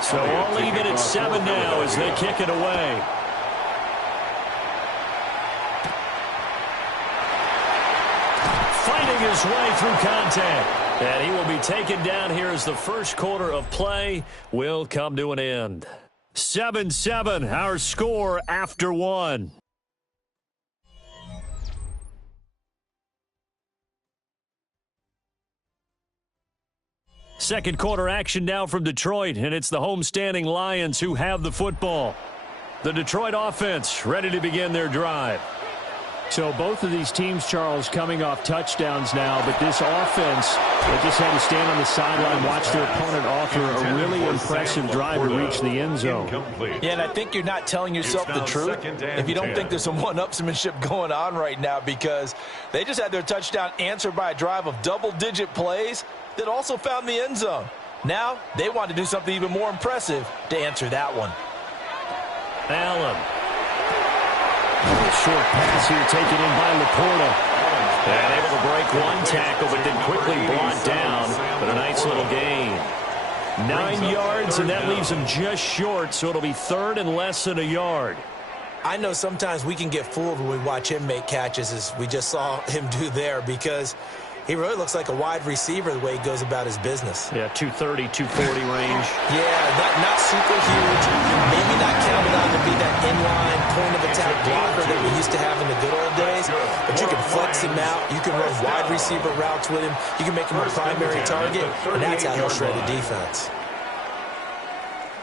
So all even at 7 now as they kick it away. Fighting his way through contact. And he will be taken down here as the 1st quarter of play will come to an end. 7-7, our score after 1. Second quarter action now from Detroit, and it's the homestanding Lions who have the football. The Detroit offense ready to begin their drive. So both of these teams, Charles, coming off touchdowns now, but this offense, they just had to stand on the sideline, watch their opponent offer a really impressive drive to reach the end zone. Yeah, and I think you're not telling yourself the truth if you don't think there's some one-upsmanship going on right now, because they just had their touchdown answered by a drive of double-digit plays that also found the end zone. Now, they want to do something even more impressive to answer that one. Allen. A short pass here taken in by Laporta. And able to break one tackle, but then quickly brought down. But a nice little gain. 9 yards, and that leaves him just short, so it'll be 3rd and less than a yard. I know sometimes we can get fooled when we watch him make catches, as we just saw him do there, because He really looks like a wide receiver the way he goes about his business. Yeah, 230, 240 range. Yeah, not super huge. Maybe not counted on to be that inline point-of-attack blocker that we used to have in the good old days. But you can flex him out. You can run wide receiver routes with him. You can make him a primary target, and that's how he'll shred the defense.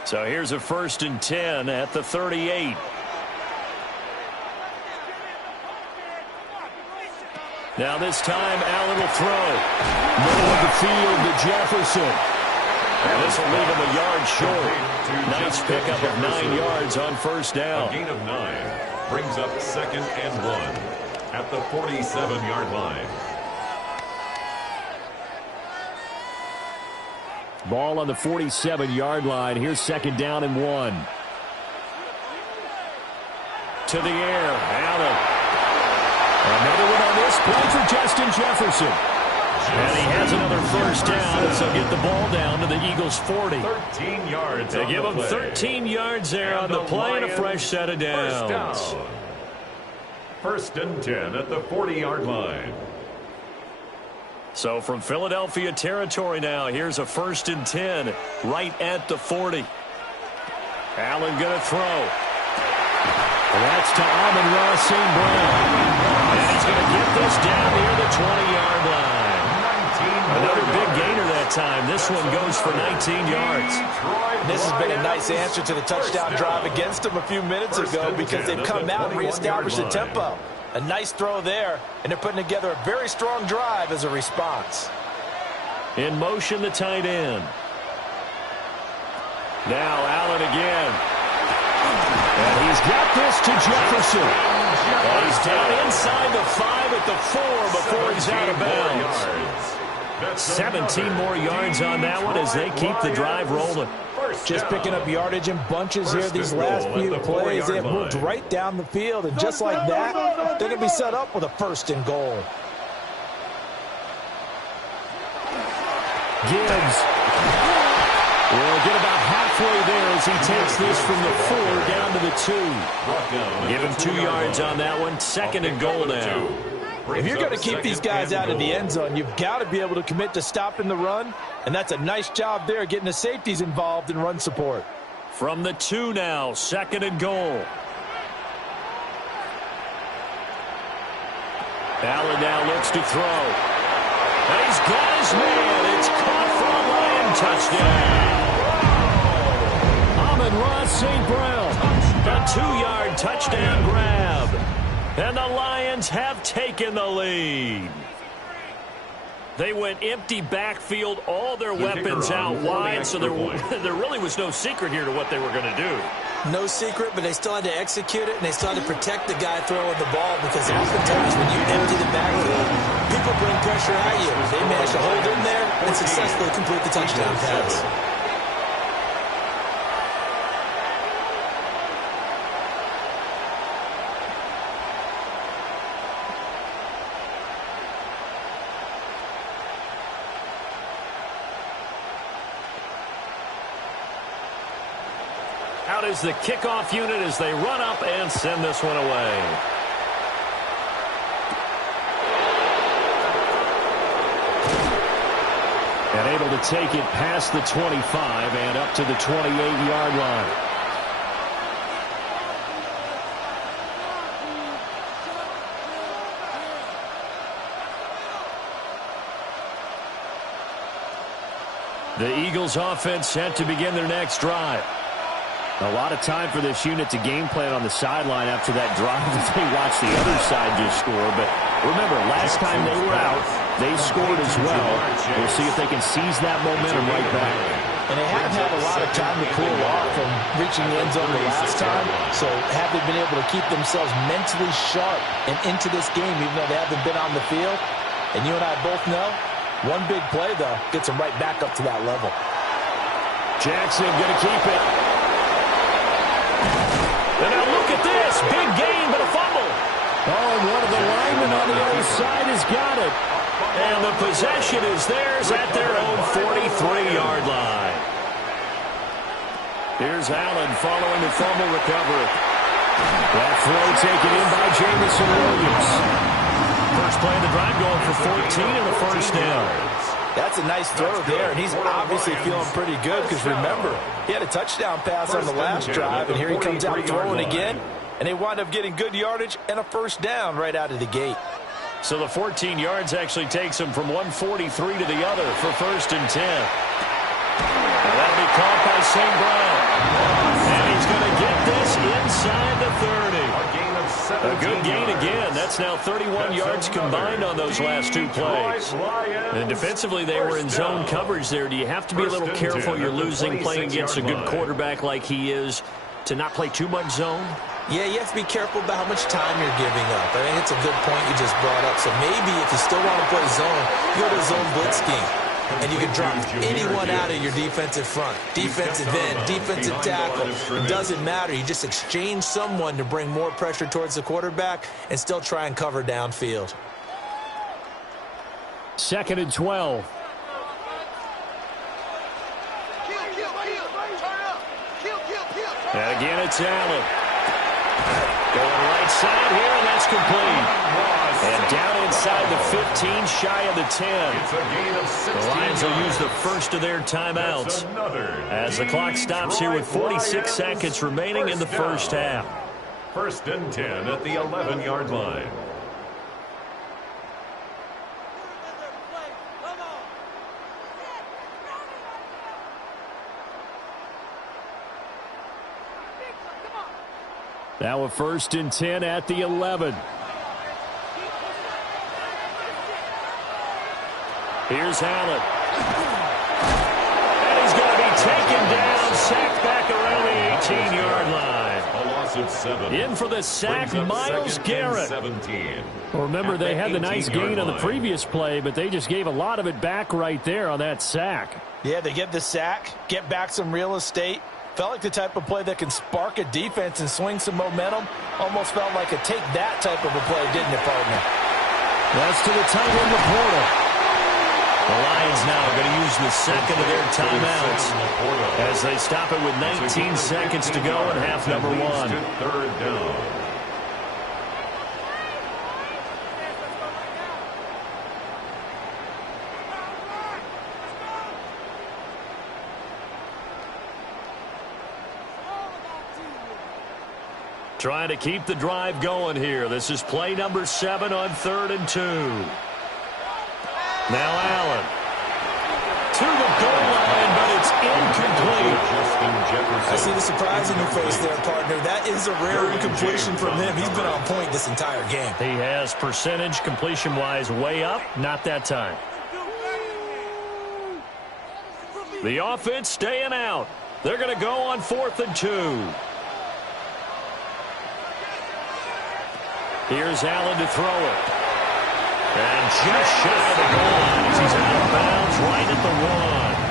So here's a 1st and 10 at the 38. Now this time, Allen will throw. Middle of the field to Jefferson. And this will leave him a yard short. Nice pickup of 9 yards on 1st down. A gain of 9 brings up 2nd and 1 at the 47-yard line. Ball on the 47-yard line. Here's 2nd down and 1. To the air, Allen. Another one on this play for Justin Jefferson. And he has another 1st down as they'll get the ball down to the Eagles' 40. 13 yards. They give him 13 yards there on the play and a fresh set of downs. 1st and 10 at the 40-yard line. So from Philadelphia territory now, here's a 1st and 10 right at the 40. Allen going to throw. That's to Amon-Ra St. Brown. And he's going to get this down near the 20-yard line. Another big gainer that time. This one goes for 19 yards. And this has been a nice answer to the touchdown drive against them a few minutes ago because they've come out and reestablished the tempo. A nice throw there, and they're putting together a very strong drive as a response. In motion, the tight end. Now Allen again. And he's got this to Jefferson. And he's down inside the 5 at the 4 before he's out of bounds. 17 more yards on that one as they keep the drive rolling. Just picking up yardage in bunches here these last few plays. They have moved right down the field, and just like that, they're going to be set up with a 1st and goal. Gibbs will get about halfway there as he takes this from the 4 down to the 2. Give him 2 yards on that one. 2nd and goal now. If you're going to keep these guys out of the end zone, you've got to be able to commit to stopping the run, and that's a nice job there, getting the safeties involved in run support. From the 2 now, 2nd and goal. Allen now looks to throw. And he's got his man. It's caught for a Lion touchdown. Amon-Ra St. Brown, a 2-yard touchdown grab. And the Lions have taken the lead. They went empty backfield, all their weapons out wide, so there really was no secret here to what they were going to do. No secret, but they still had to execute it, and they still had to protect the guy throwing the ball because oftentimes when you empty the backfield, people bring pressure at you. They managed to hold in there and successfully complete the touchdown pass. Out is the kickoff unit as they run up and send this one away. And able to take it past the 25 and up to the 28-yard line. The Eagles offense set to begin their next drive. A lot of time for this unit to game plan on the sideline after that drive that they watched the other side just score. But remember, last time they were out, they scored as well. We'll see if they can seize that momentum right back. And they haven't had a lot of time to cool off from reaching the end zone the last time. So have they been able to keep themselves mentally sharp and into this game, even though they haven't been on the field? And you and I both know, one big play, though, gets them right back up to that level. Jackson going to keep it. And now look at this. Big gain, but a fumble. Oh, and one of the linemen on the other side has got it. And the possession is theirs at their own 43-yard line. Here's Allen following the fumble recovery. That throw taken in by Jameson Williams. First play of the drive going for 14 and the first down. That's a nice throw there, and he's obviously feeling pretty good because, remember, he had a touchdown pass on the last drive, and here he comes out throwing again, and they wind up getting good yardage and a first down right out of the gate. So the 14 yards actually takes him from 143 to the other for first and 10. And that'll be caught by St. Brown. And he's going to get this inside the 30. A good gain again. That's now 31 yards combined on those last two plays. And defensively, they were in zone coverage there. Do you have to be a little careful? You're losing playing against a good quarterback like he is to not play too much zone? Yeah, you have to be careful about how much time you're giving up. I think it's a good point you just brought up. So maybe if you still want to play zone, you go to zone blitz scheme. And you can drop anyone out of your defensive front. Defensive end, defensive tackle. It doesn't matter. You just exchange someone to bring more pressure towards the quarterback and still try and cover downfield. 2nd and 12. And again, it's Allen. Going right side here, and that's complete. And down inside the 15, shy of the 10. The Lions will use the first of their timeouts as the clock stops here with 46 seconds remaining in the first half. 1st and 10 at the 11-yard line. Now a 1st and 10 at the 11. Here's Allen. And he's going to be taken down, sacked back around the 18-yard line. A loss of 7. In for the sack, Myles Garrett. Well, remember, they had the nice gain on the previous play, but they just gave a lot of it back right there on that sack. Yeah, they get the sack, get back some real estate. Felt like the type of play that can spark a defense and swing some momentum. Almost felt like a take that type of a play, didn't it, partner? That's to the tight end, Laporta. The Lions now are going to use the second of their timeouts as they stop it with 19 seconds to go in half number 1. 3rd down. Trying to keep the drive going here. This is play number 7 on 3rd and 2. Now Allen to the goal line, but it's incomplete. I see the surprise in your face there, partner. That is a rare incompletion from him. He's been on point this entire game. He has percentage completion-wise way up. Not that time. The offense staying out. They're going to go on 4th and 2. Here's Allen to throw it. And just shy of the goal line as he's out of bounds right at the 1.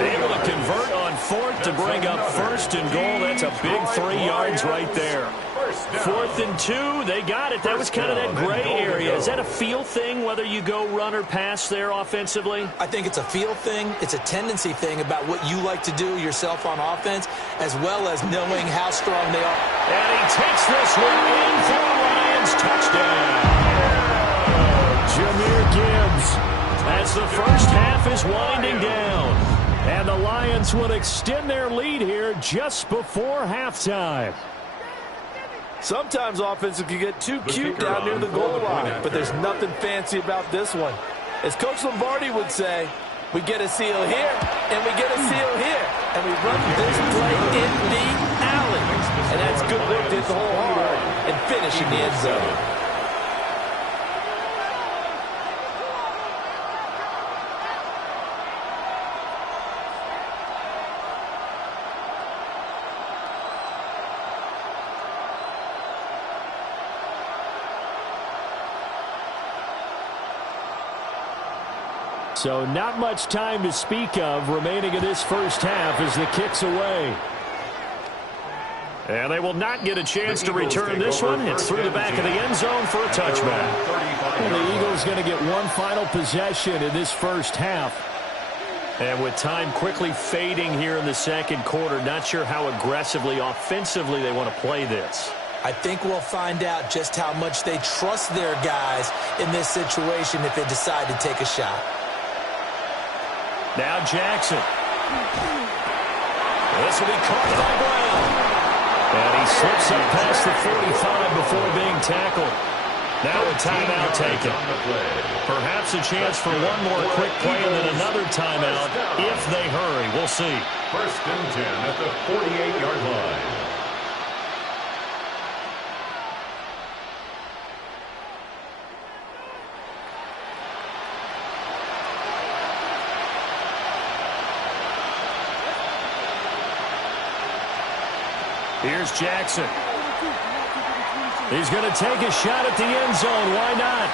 Able to convert on 4th to bring up 1st and goal. That's a big 3 yards right there. 4th and 2, they got it. That was kind of that gray area. Is that a feel thing, whether you go run or pass there offensively? I think it's a feel thing. It's a tendency thing about what you like to do yourself on offense, as well as knowing how strong they are. And he takes this one in for a Lions touchdown. Jahmyr Gibbs, as the first half is winding down. And the Lions will extend their lead here just before halftime. Sometimes offenses can get too cute down near the goal line, but there's nothing fancy about this one. As Coach Lombardi would say, we get a seal here, and we get a seal here, and we run this play in the alley. And that's good work to hit the hole hard and finish in the end zone. So not much time to speak of remaining in this first half as the kick's away. And they will not get a chance to return this one. It's through the back of the end zone for a touchback. And the Eagles going to get one final possession in this first half. And with time quickly fading here in the second quarter, not sure how aggressively, offensively they want to play this. I think we'll find out just how much they trust their guys in this situation if they decide to take a shot. Now Jackson. This will be caught by Brown. And he slips up past the 45 before being tackled. Now a timeout taken. Perhaps a chance for one more quick play and then another timeout if they hurry. We'll see. 1st and 10 at the 48-yard line. Here's Jackson. He's going to take a shot at the end zone. Why not?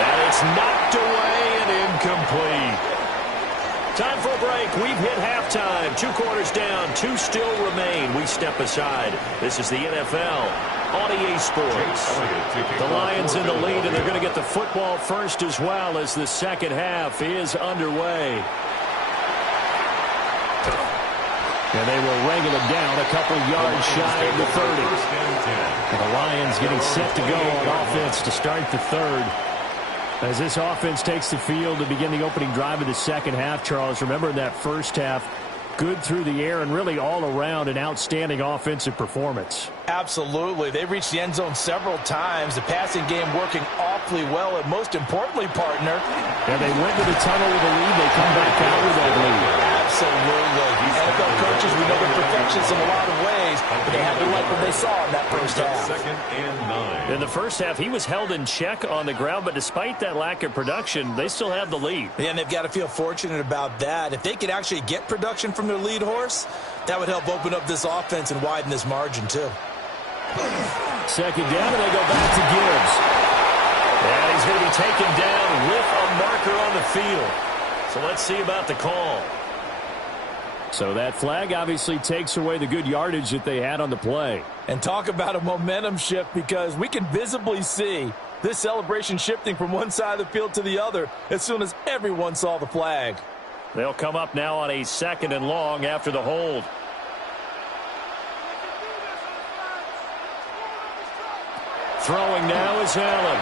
And it's knocked away and incomplete. Time for a break. We've hit halftime. 2 quarters down. 2 still remain. We step aside. This is the NFL on EA Sports. The Lions in the lead, and they're going to get the football first as well as the second half is underway. And they will wrangle it down a couple yards shy of the 30. And the Lions getting set to go on offense to start the third. As this offense takes the field to begin the opening drive of the second half, Charles, remember in that first half, good through the air and really all around an outstanding offensive performance. Absolutely. They reached the end zone several times. The passing game working awfully well, and most importantly, partner. And they went to the tunnel with a lead. They come back out with that lead. Absolutely. NFL coaches, we know they're perfectionists in a lot of ways, but they had to like what they saw in that first half. 2nd and 9. In the first half, he was held in check on the ground, but despite that lack of production, they still have the lead. Yeah, and they've got to feel fortunate about that. If they could actually get production from their lead horse, that would help open up this offense and widen this margin, too. 2nd down, and they go back to Gibbs. And he's going to be taken down with a marker on the field. So let's see about the call. So that flag obviously takes away the good yardage that they had on the play. And talk about a momentum shift, because we can visibly see this celebration shifting from one side of the field to the other as soon as everyone saw the flag. They'll come up now on a 2nd and long after the hold. Throwing now is Allen.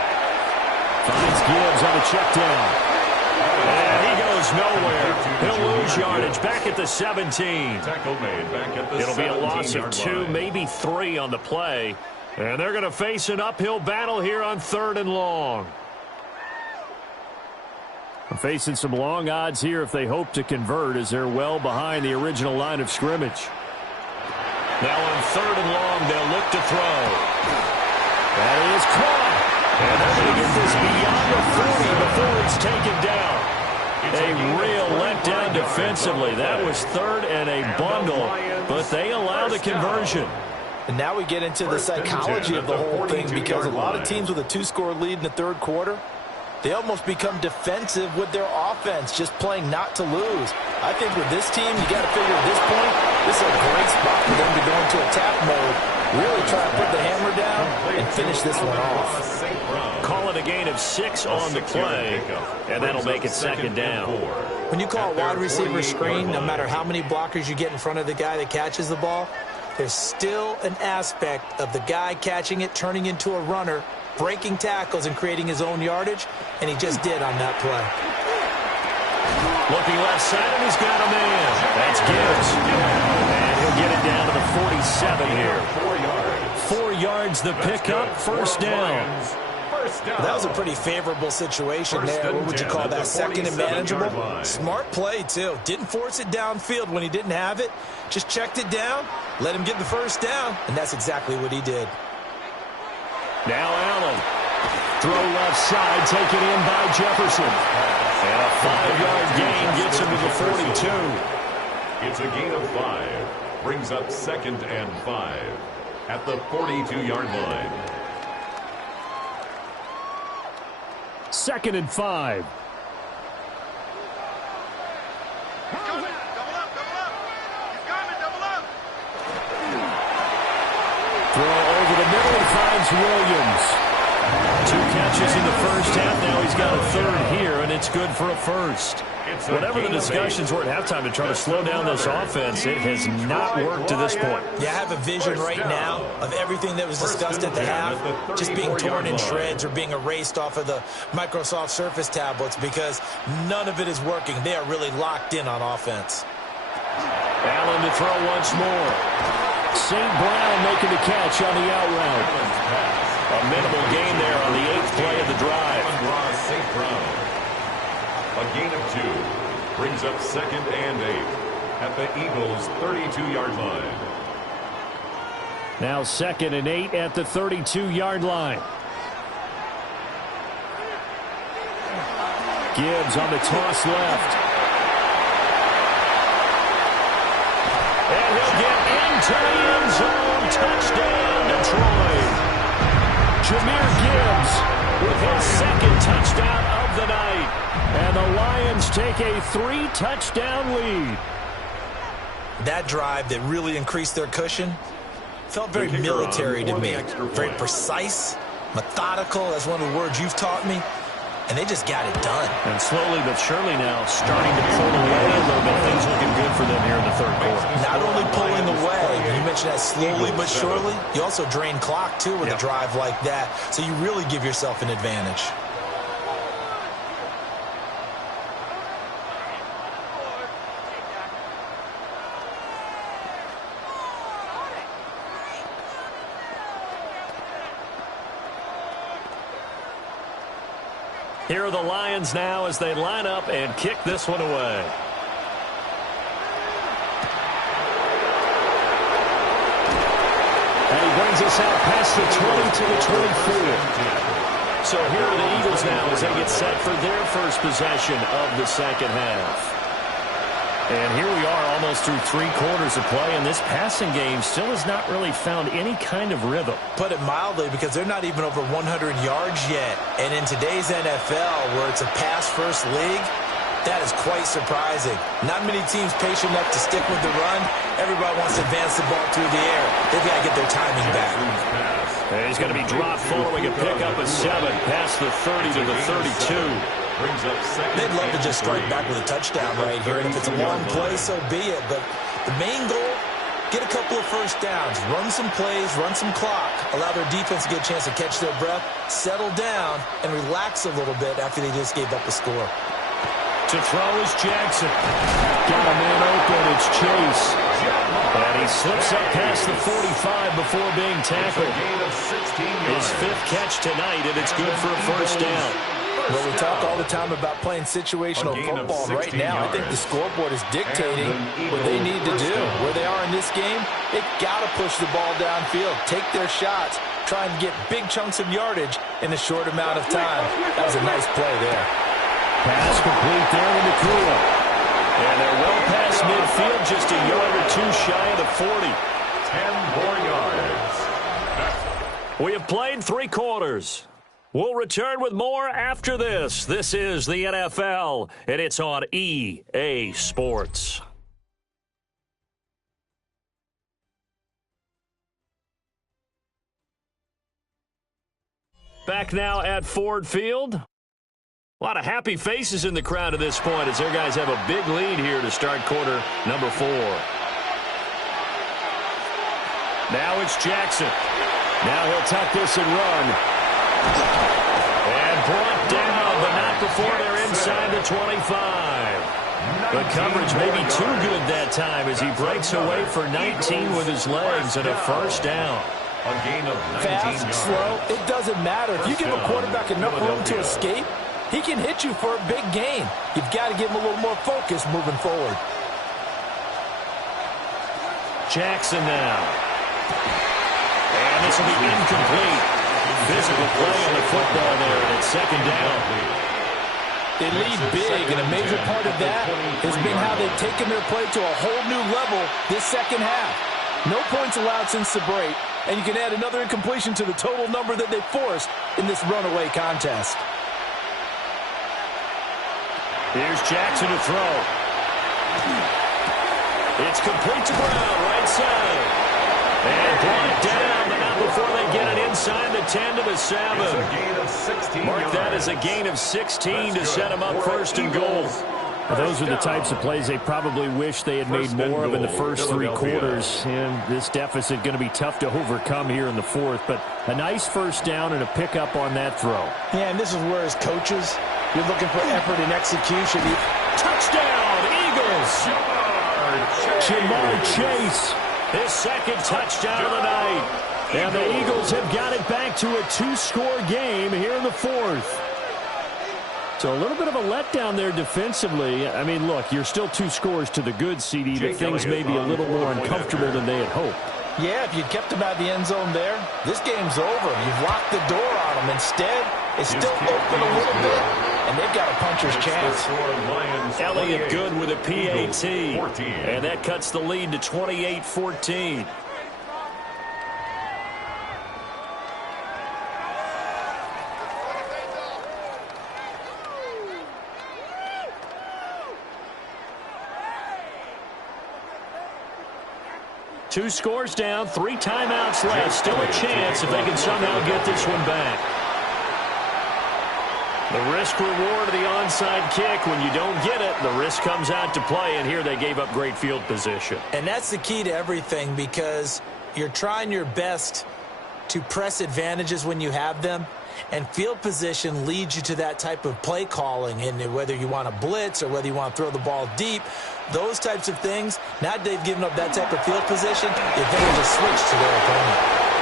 Finds Gibbs on a check down. And he goes nowhere. He'll lose yardage back at the 17. Tackle made back at the It'll be a loss of 2, line. maybe 3 on the play. And they're going to face an uphill battle here on 3rd and long. Facing some long odds here if they hope to convert, as they're well behind the original line of scrimmage. Now on 3rd and long, they'll look to throw. That is caught. And they're going to get this beyond the 40 before it's taken down. A real letdown defensively. That was 3rd and a bundle, but they allow the conversion. And now we get into the psychology of the whole thing, because a lot of teams with a 2-score lead in the 3rd quarter, they almost become defensive with their offense, just playing not to lose. I think with this team, you got to figure at this point, this is a great spot for them to go into attack mode, really try to put the hammer down and finish this one off. Call it a gain of 6 on the play, and that'll make it 2nd down. When you call a wide receiver screen, no matter how many blockers you get in front of the guy that catches the ball, there's still an aspect of the guy catching it, turning into a runner, breaking tackles and creating his own yardage, and he just did on that play. Looking left side, and he's got a man. That's Gibbs. And he'll get it down to the 47 here. 4 yards the pickup, 1st down. That was a pretty favorable situation there. What would you call that? 2nd and manageable? Smart play, too. Didn't force it downfield when he didn't have it. Just checked it down, let him get the 1st down, and that's exactly what he did. Now Allen. Throw left side, taken in by Jefferson. And a 5-yard gain gets him to the 42. It's a gain of 5. Brings up 2nd and 5 at the 42-yard line. 2nd and 5. Throw over the middle, he finds Williams. 2 catches in the first half, now he's got a 3rd here, and it's good for a 1st. Whatever the discussions were at halftime to try to slow down this offense, it has not worked to this point. Yeah, I have a vision right now of everything that was discussed at the half just being torn in shreds or being erased off of the Microsoft Surface tablets because none of it is working. They are really locked in on offense. Allen to throw once more. St. Brown making the catch on the out route. A minimal gain there on the 8th play of the drive. St. Brown. A gain of 2 brings up 2nd and 8 at the Eagles' 32-yard line. Now 2nd and 8 at the 32-yard line. Gibbs on the toss left. And he'll get into the end zone. Touchdown, Detroit. Jahmyr Gibbs with his 2nd touchdown of the night. And the Lions take a 3-touchdown lead. That drive that really increased their cushion felt very military to me. Very precise, methodical, that's one of the words you've taught me. And they just got it done. And slowly but surely now starting to pull away a little bit. Things looking good for them here in the 3rd quarter. Not only pulling away, you mentioned that slowly but surely, you also drain clock too with a drive like that. So you really give yourself an advantage. Here are the Lions now as they line up and kick this one away. And he brings us out past the 20 to the 24. So here are the Eagles now as they get set for their first possession of the 2nd half. And here we are almost through 3 quarters of play, and this passing game still has not really found any kind of rhythm. Put it mildly, because they're not even over 100 yards yet. And in today's NFL, where it's a pass-first league, that is quite surprising. Not many teams patient enough to stick with the run. Everybody wants to advance the ball through the air. They've got to get their timing back. And he's going to be dropped following a pickup of 7 past the 30 to the 32. They'd love to just strike back with a touchdown right here. And if it's a long play, so be it. But the main goal, get a couple of first downs, run some plays, run some clock, allow their defense to get a chance to catch their breath, settle down, and relax a little bit after they just gave up a score. To throw is Jackson. Got a man open. It's Chase. And he slips up past the 45 before being tackled. His 5th catch tonight, and it's good for a first down. Well, we talk all the time about playing situational football. Right now, I think the scoreboard is dictating what they need to do. Where they are in this game, they've got to push the ball downfield, take their shots, try and get big chunks of yardage in a short amount of time. That was a nice play there. Pass complete there to Nakua. And they're well past midfield, just a yard or 2 shy of the 40. 10 more yards. We have played 3 quarters. We'll return with more after this. This is the NFL, and it's on EA Sports. Back now at Ford Field. A lot of happy faces in the crowd at this point as their guys have a big lead here to start quarter number 4. Now it's Jackson. Now he'll tuck this and run. And brought down, but not before they're inside the 25. The coverage may be too good that time as he breaks away for 19 with his legs and a first down. A gain of 19 Fast, yards. slow, it doesn't matter. If you give a quarterback enough room to escape, he can hit you for a big gain. You've got to give him a little more focus moving forward. Jackson now. And this will be incomplete. Physical play on the football there, and it's 2nd down. They lead big, and a major part of that has been how they've taken their play to a whole new level this 2nd half. No points allowed since the break, and you can add another incompletion to the total number that they forced in this runaway contest. Here's Jackson to throw. It's complete to Brown, right side. And brought down, but not before they get it inside the 10 to the 7. Mark that as a gain of 16 to set him up 1st and goal. Those are the types of plays they probably wish they had made more of in the first 3 quarters. And this deficit going to be tough to overcome here in the fourth. But a nice first down and a pickup on that throw. Yeah, and this is where as coaches, you're looking for effort and execution. Touchdown, Eagles! Ja'Marr Chase, his second touchdown of the night. And the Eagles have got it back to a 2-score game here in the fourth. So a little bit of a letdown there defensively. I mean, look, you're still 2 scores to the good, CD, but things may be a little more uncomfortable than they had hoped. Yeah, if you kept them out of the end zone there, this game's over. You've locked the door on them. Instead, it's still open a little bit, and they've got a puncher's chance. Elliott Good with a PAT, and that cuts the lead to 28-14. Two scores down, 3 timeouts left. Still a chance if they can somehow get this one back. The risk-reward of the onside kick. When you don't get it, the risk comes out to play, and here they gave up great field position. And that's the key to everything, because you're trying your best to press advantages when you have them, and field position leads you to that type of play calling. And whether you want to blitz or whether you want to throw the ball deep, those types of things, now they've given up that type of field position, the advantage is switched to their opponent.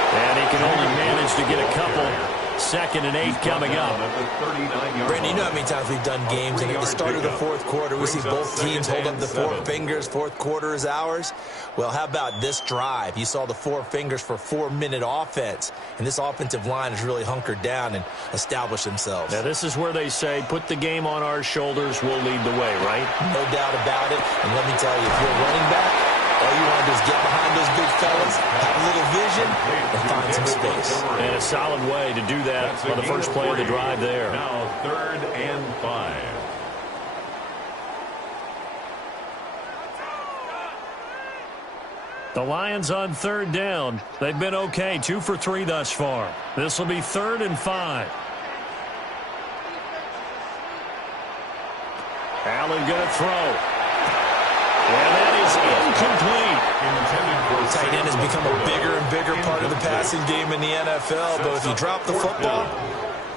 And he can only manage to get a couple. 2nd and 8 coming up. Brandon, you know how many times we've done games, and at the start of the fourth quarter, we see both teams hold up the 4 fingers, fourth quarter is ours. Well, how about this drive? You saw the 4 fingers for 4-minute offense, and this offensive line has really hunkered down and established themselves. Now, this is where they say, put the game on our shoulders, we'll lead the way, right? No doubt about it, and let me tell you, if you're a running back, all you want to do is get behind those big fellas, have a little vision, and find some space. And a solid way to do that on the first play of the drive there. Now 3rd and 5. The Lions on 3rd down. They've been okay, 2 for 3 thus far. This will be 3rd and 5. Allen going to throw. And that is incomplete. Tight end has become a bigger and bigger part of the passing game in the NFL, but if you drop the football,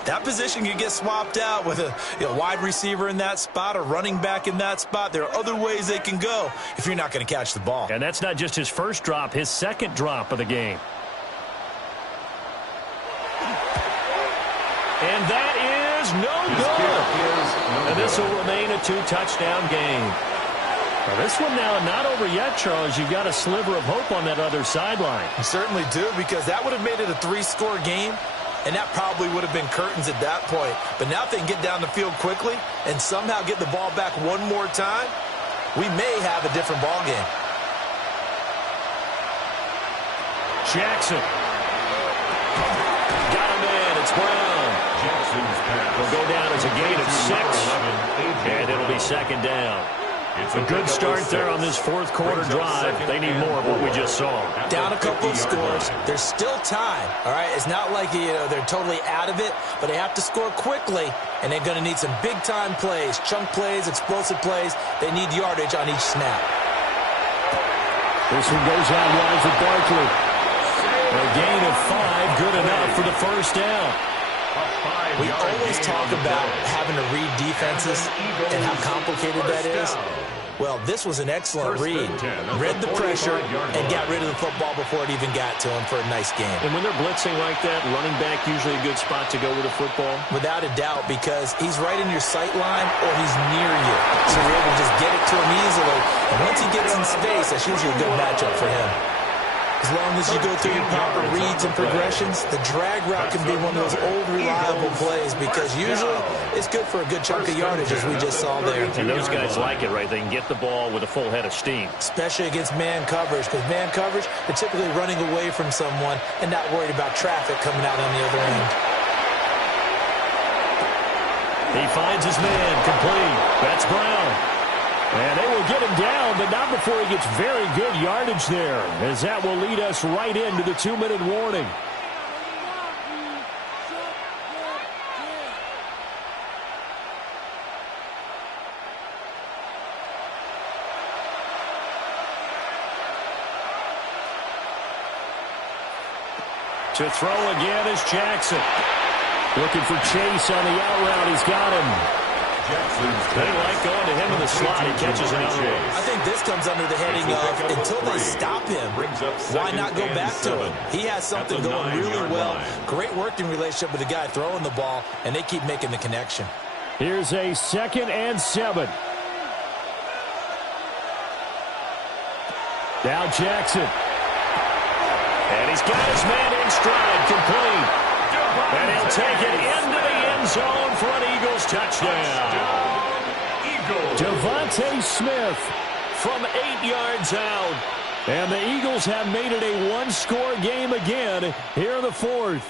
that position can get swapped out with a wide receiver in that spot, a running back in that spot. There are other ways they can go if you're not going to catch the ball. And that's not just his first drop, his 2nd drop of the game. And that is no good. And this will remain a 2-touchdown game. Now this one now not over yet, Charles. You've got a sliver of hope on that other sideline. You certainly do, because that would have made it a 3-score game, and that probably would have been curtains at that point. But now if they can get down the field quickly and somehow get the ball back one more time, we may have a different ball game. Jackson. Got him in. It's Brown. Will go down as a gain of 6, and it'll be 2nd down. A good start there on this fourth quarter drive. They need more of what we just saw. Down a couple of scores. There's still time, all right? It's not like they're totally out of it, but they have to score quickly, and they're going to need some big-time plays, chunk plays, explosive plays. They need yardage on each snap. This one goes out wide for Barkley. A gain of 5, good enough for the first down. We always talk about having to read defenses and how complicated that is. Well, this was an excellent read. Read the pressure and got rid of the football before it even got to him for a nice game. And when they're blitzing like that, running back usually a good spot to go with the football? Without a doubt, because he's right in your sight line or he's near you. So you're able to just get it to him easily. And once he gets in space, that's usually a good matchup for him. As long as you go through your proper reads and progressions, the drag route can be one of those old reliable plays, because usually it's good for a good chunk of yardage, as we just saw there. And those guys like it, right? They can get the ball with a full head of steam. Especially against man coverage, because man coverage, they're typically running away from someone and not worried about traffic coming out on the other end. He finds his man, complete. That's Brown. And they will get him down, but not before he gets very good yardage there, as that will lead us right into the 2-minute warning. To throw again is Jackson. Looking for Chase on the out route. He's got him. They like going to him in the slot. He catches another one. I think this comes under the heading of until they stop him, why not go back to him? He has something going really well. Great working relationship with the guy throwing the ball, and they keep making the connection. Here's a 2nd and 7. Now Jackson. And he's got his man in stride, complete. And he'll take it into the end zone for an Eagles touchdown. Devontae Smith from 8 yards out. And the Eagles have made it a one-score game again here in the 4th.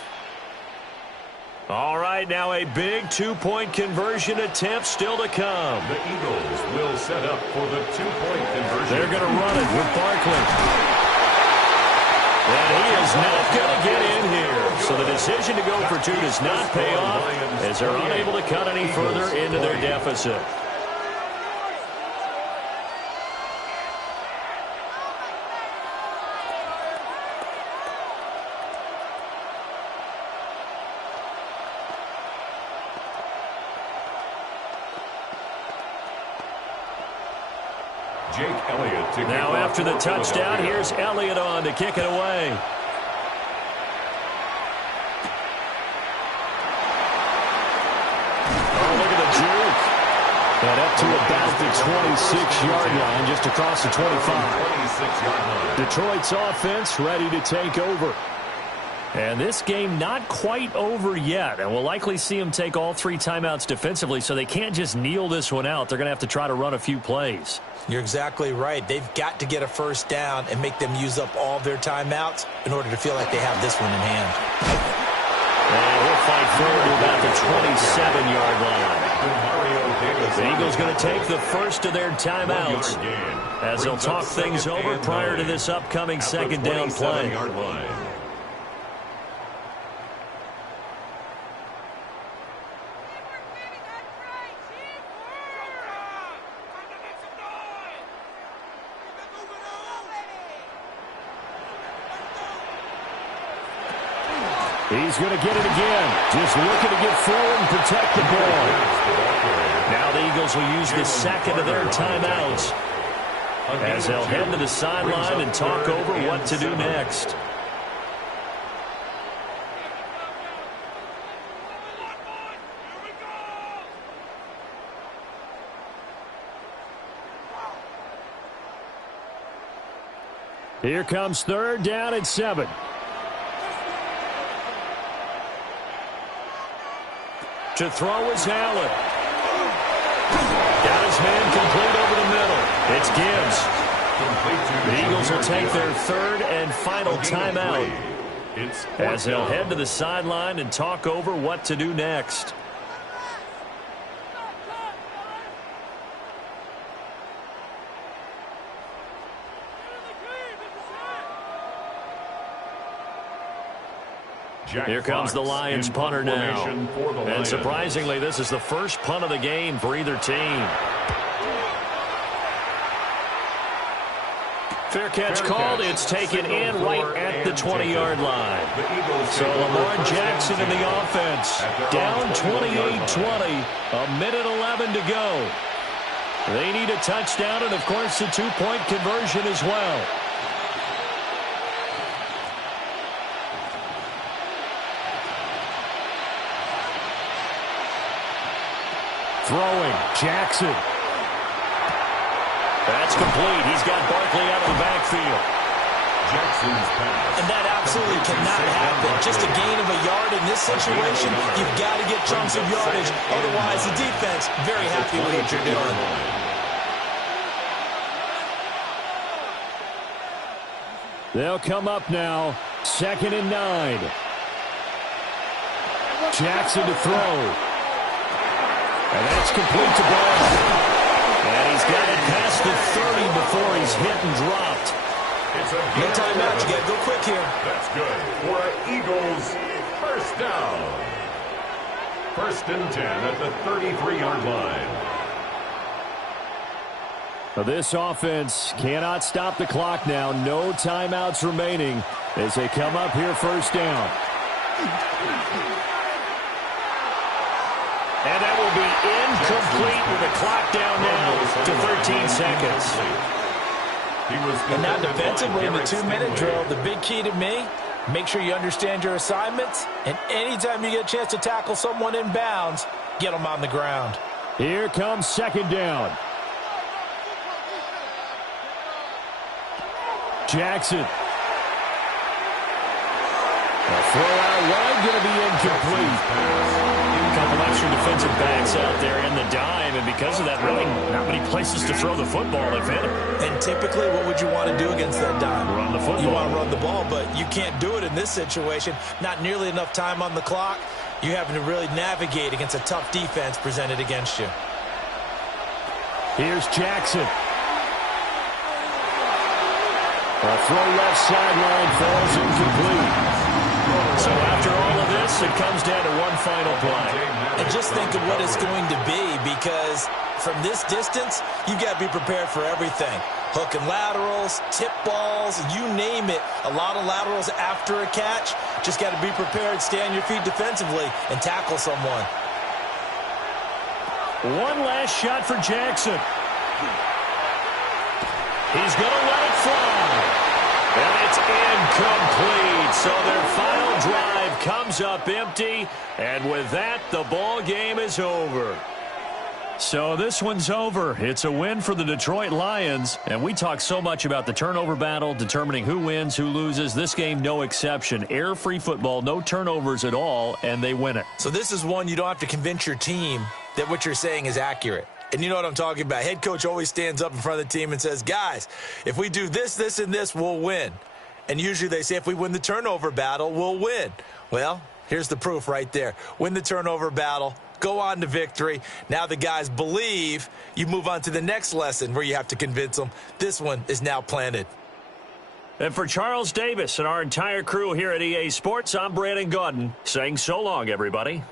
All right, now a big 2-point conversion attempt still to come. The Eagles will set up for the 2-point conversion. They're going to run it with Barkley. And he is not going to get in here. So the decision to go for 2 does not pay off as they're unable to cut any further into their deficit. Now after the touchdown, here's Elliott on to kick it away. Oh, look at the juke. And up to about the 26-yard line, just across the 25. Detroit's offense ready to take over. And this game not quite over yet. And we'll likely see them take all 3 timeouts defensively, so they can't just kneel this one out. They're going to have to try to run a few plays. You're exactly right. They've got to get a first down and make them use up all their timeouts in order to feel like they have this one in hand. And we'll fight forward to about the 27-yard line. The Eagles going to take the first of their timeouts as they'll talk things over prior to this upcoming 2nd down play. He's going to get it again. Just looking to get forward and protect the ball. Now the Eagles will use the 2nd of their timeouts as they'll head to the sideline and talk over what to do next. Here comes 3rd down and 7. To throw is Allen. Got his man complete over the middle. It's Gibbs. The Eagles will take their 3rd and final timeout as they'll head to the sideline and talk over what to do next. Here comes the Lions punter now. And surprisingly, this is the first punt of the game for either team. Fair catch called. It's taken in right at the 20-yard line. So Lamar Jackson in the offense. Down 28-20. 1:11 to go. They need a touchdown and, of course, a 2-point conversion as well. Throwing, Jackson. That's complete. He's got Barkley out of the backfield. Jackson's pass. And that absolutely cannot happen. Just a gain of a yard in this situation, you've got to get chunks of yardage. Otherwise, the defense, very happy with what you're doing. They'll come up now. 2nd and 9. Jackson to throw. And that's complete to Brown. And he's got it past the 30 before he's hit and dropped. No timeout. You got to go quick here. That's good for an Eagles first down. 1st and 10 at the 33-yard line. This offense cannot stop the clock now. No timeouts remaining as they come up here first down. And that will be incomplete with the clock down now to 13 seconds. And now defensively in the 2-minute drill, the big key to me, make sure you understand your assignments, and anytime you get a chance to tackle someone in bounds, get them on the ground. Here comes second down. Jackson. A throw out wide, going to be incomplete. A couple extra defensive backs out there in the dime, and because of that, really not many places to throw the football, if any. And typically, what would you want to do against that dime? Run the football. You want to run the ball, but you can't do it in this situation. Not nearly enough time on the clock. You're having to really navigate against a tough defense presented against you. Here's Jackson. A throw left sideline falls incomplete. So after all of this, it comes down to one final play. And just think of what it's going to be, because from this distance, you've got to be prepared for everything. Hook and laterals, tip balls, you name it. A lot of laterals after a catch. Just got to be prepared, stay on your feet defensively, and tackle someone. One last shot for Jackson. He's going to let it fly. And it's incomplete. So their final drive comes up empty. And with that, the ball game is over. So this one's over. It's a win for the Detroit Lions. And we talk so much about the turnover battle, determining who wins, who loses. This game, no exception. Air-free football, no turnovers at all, and they win it. So this is one you don't have to convince your team that what you're saying is accurate. And you know what I'm talking about. Head coach always stands up in front of the team and says, guys, if we do this, this, and this, we'll win. And usually they say if we win the turnover battle, we'll win. Well, here's the proof right there. Win the turnover battle, go on to victory. Now the guys believe. You move on to the next lesson where you have to convince them. This one is now planted. And for Charles Davis and our entire crew here at EA Sports, I'm Brandon Gaudin saying so long, everybody.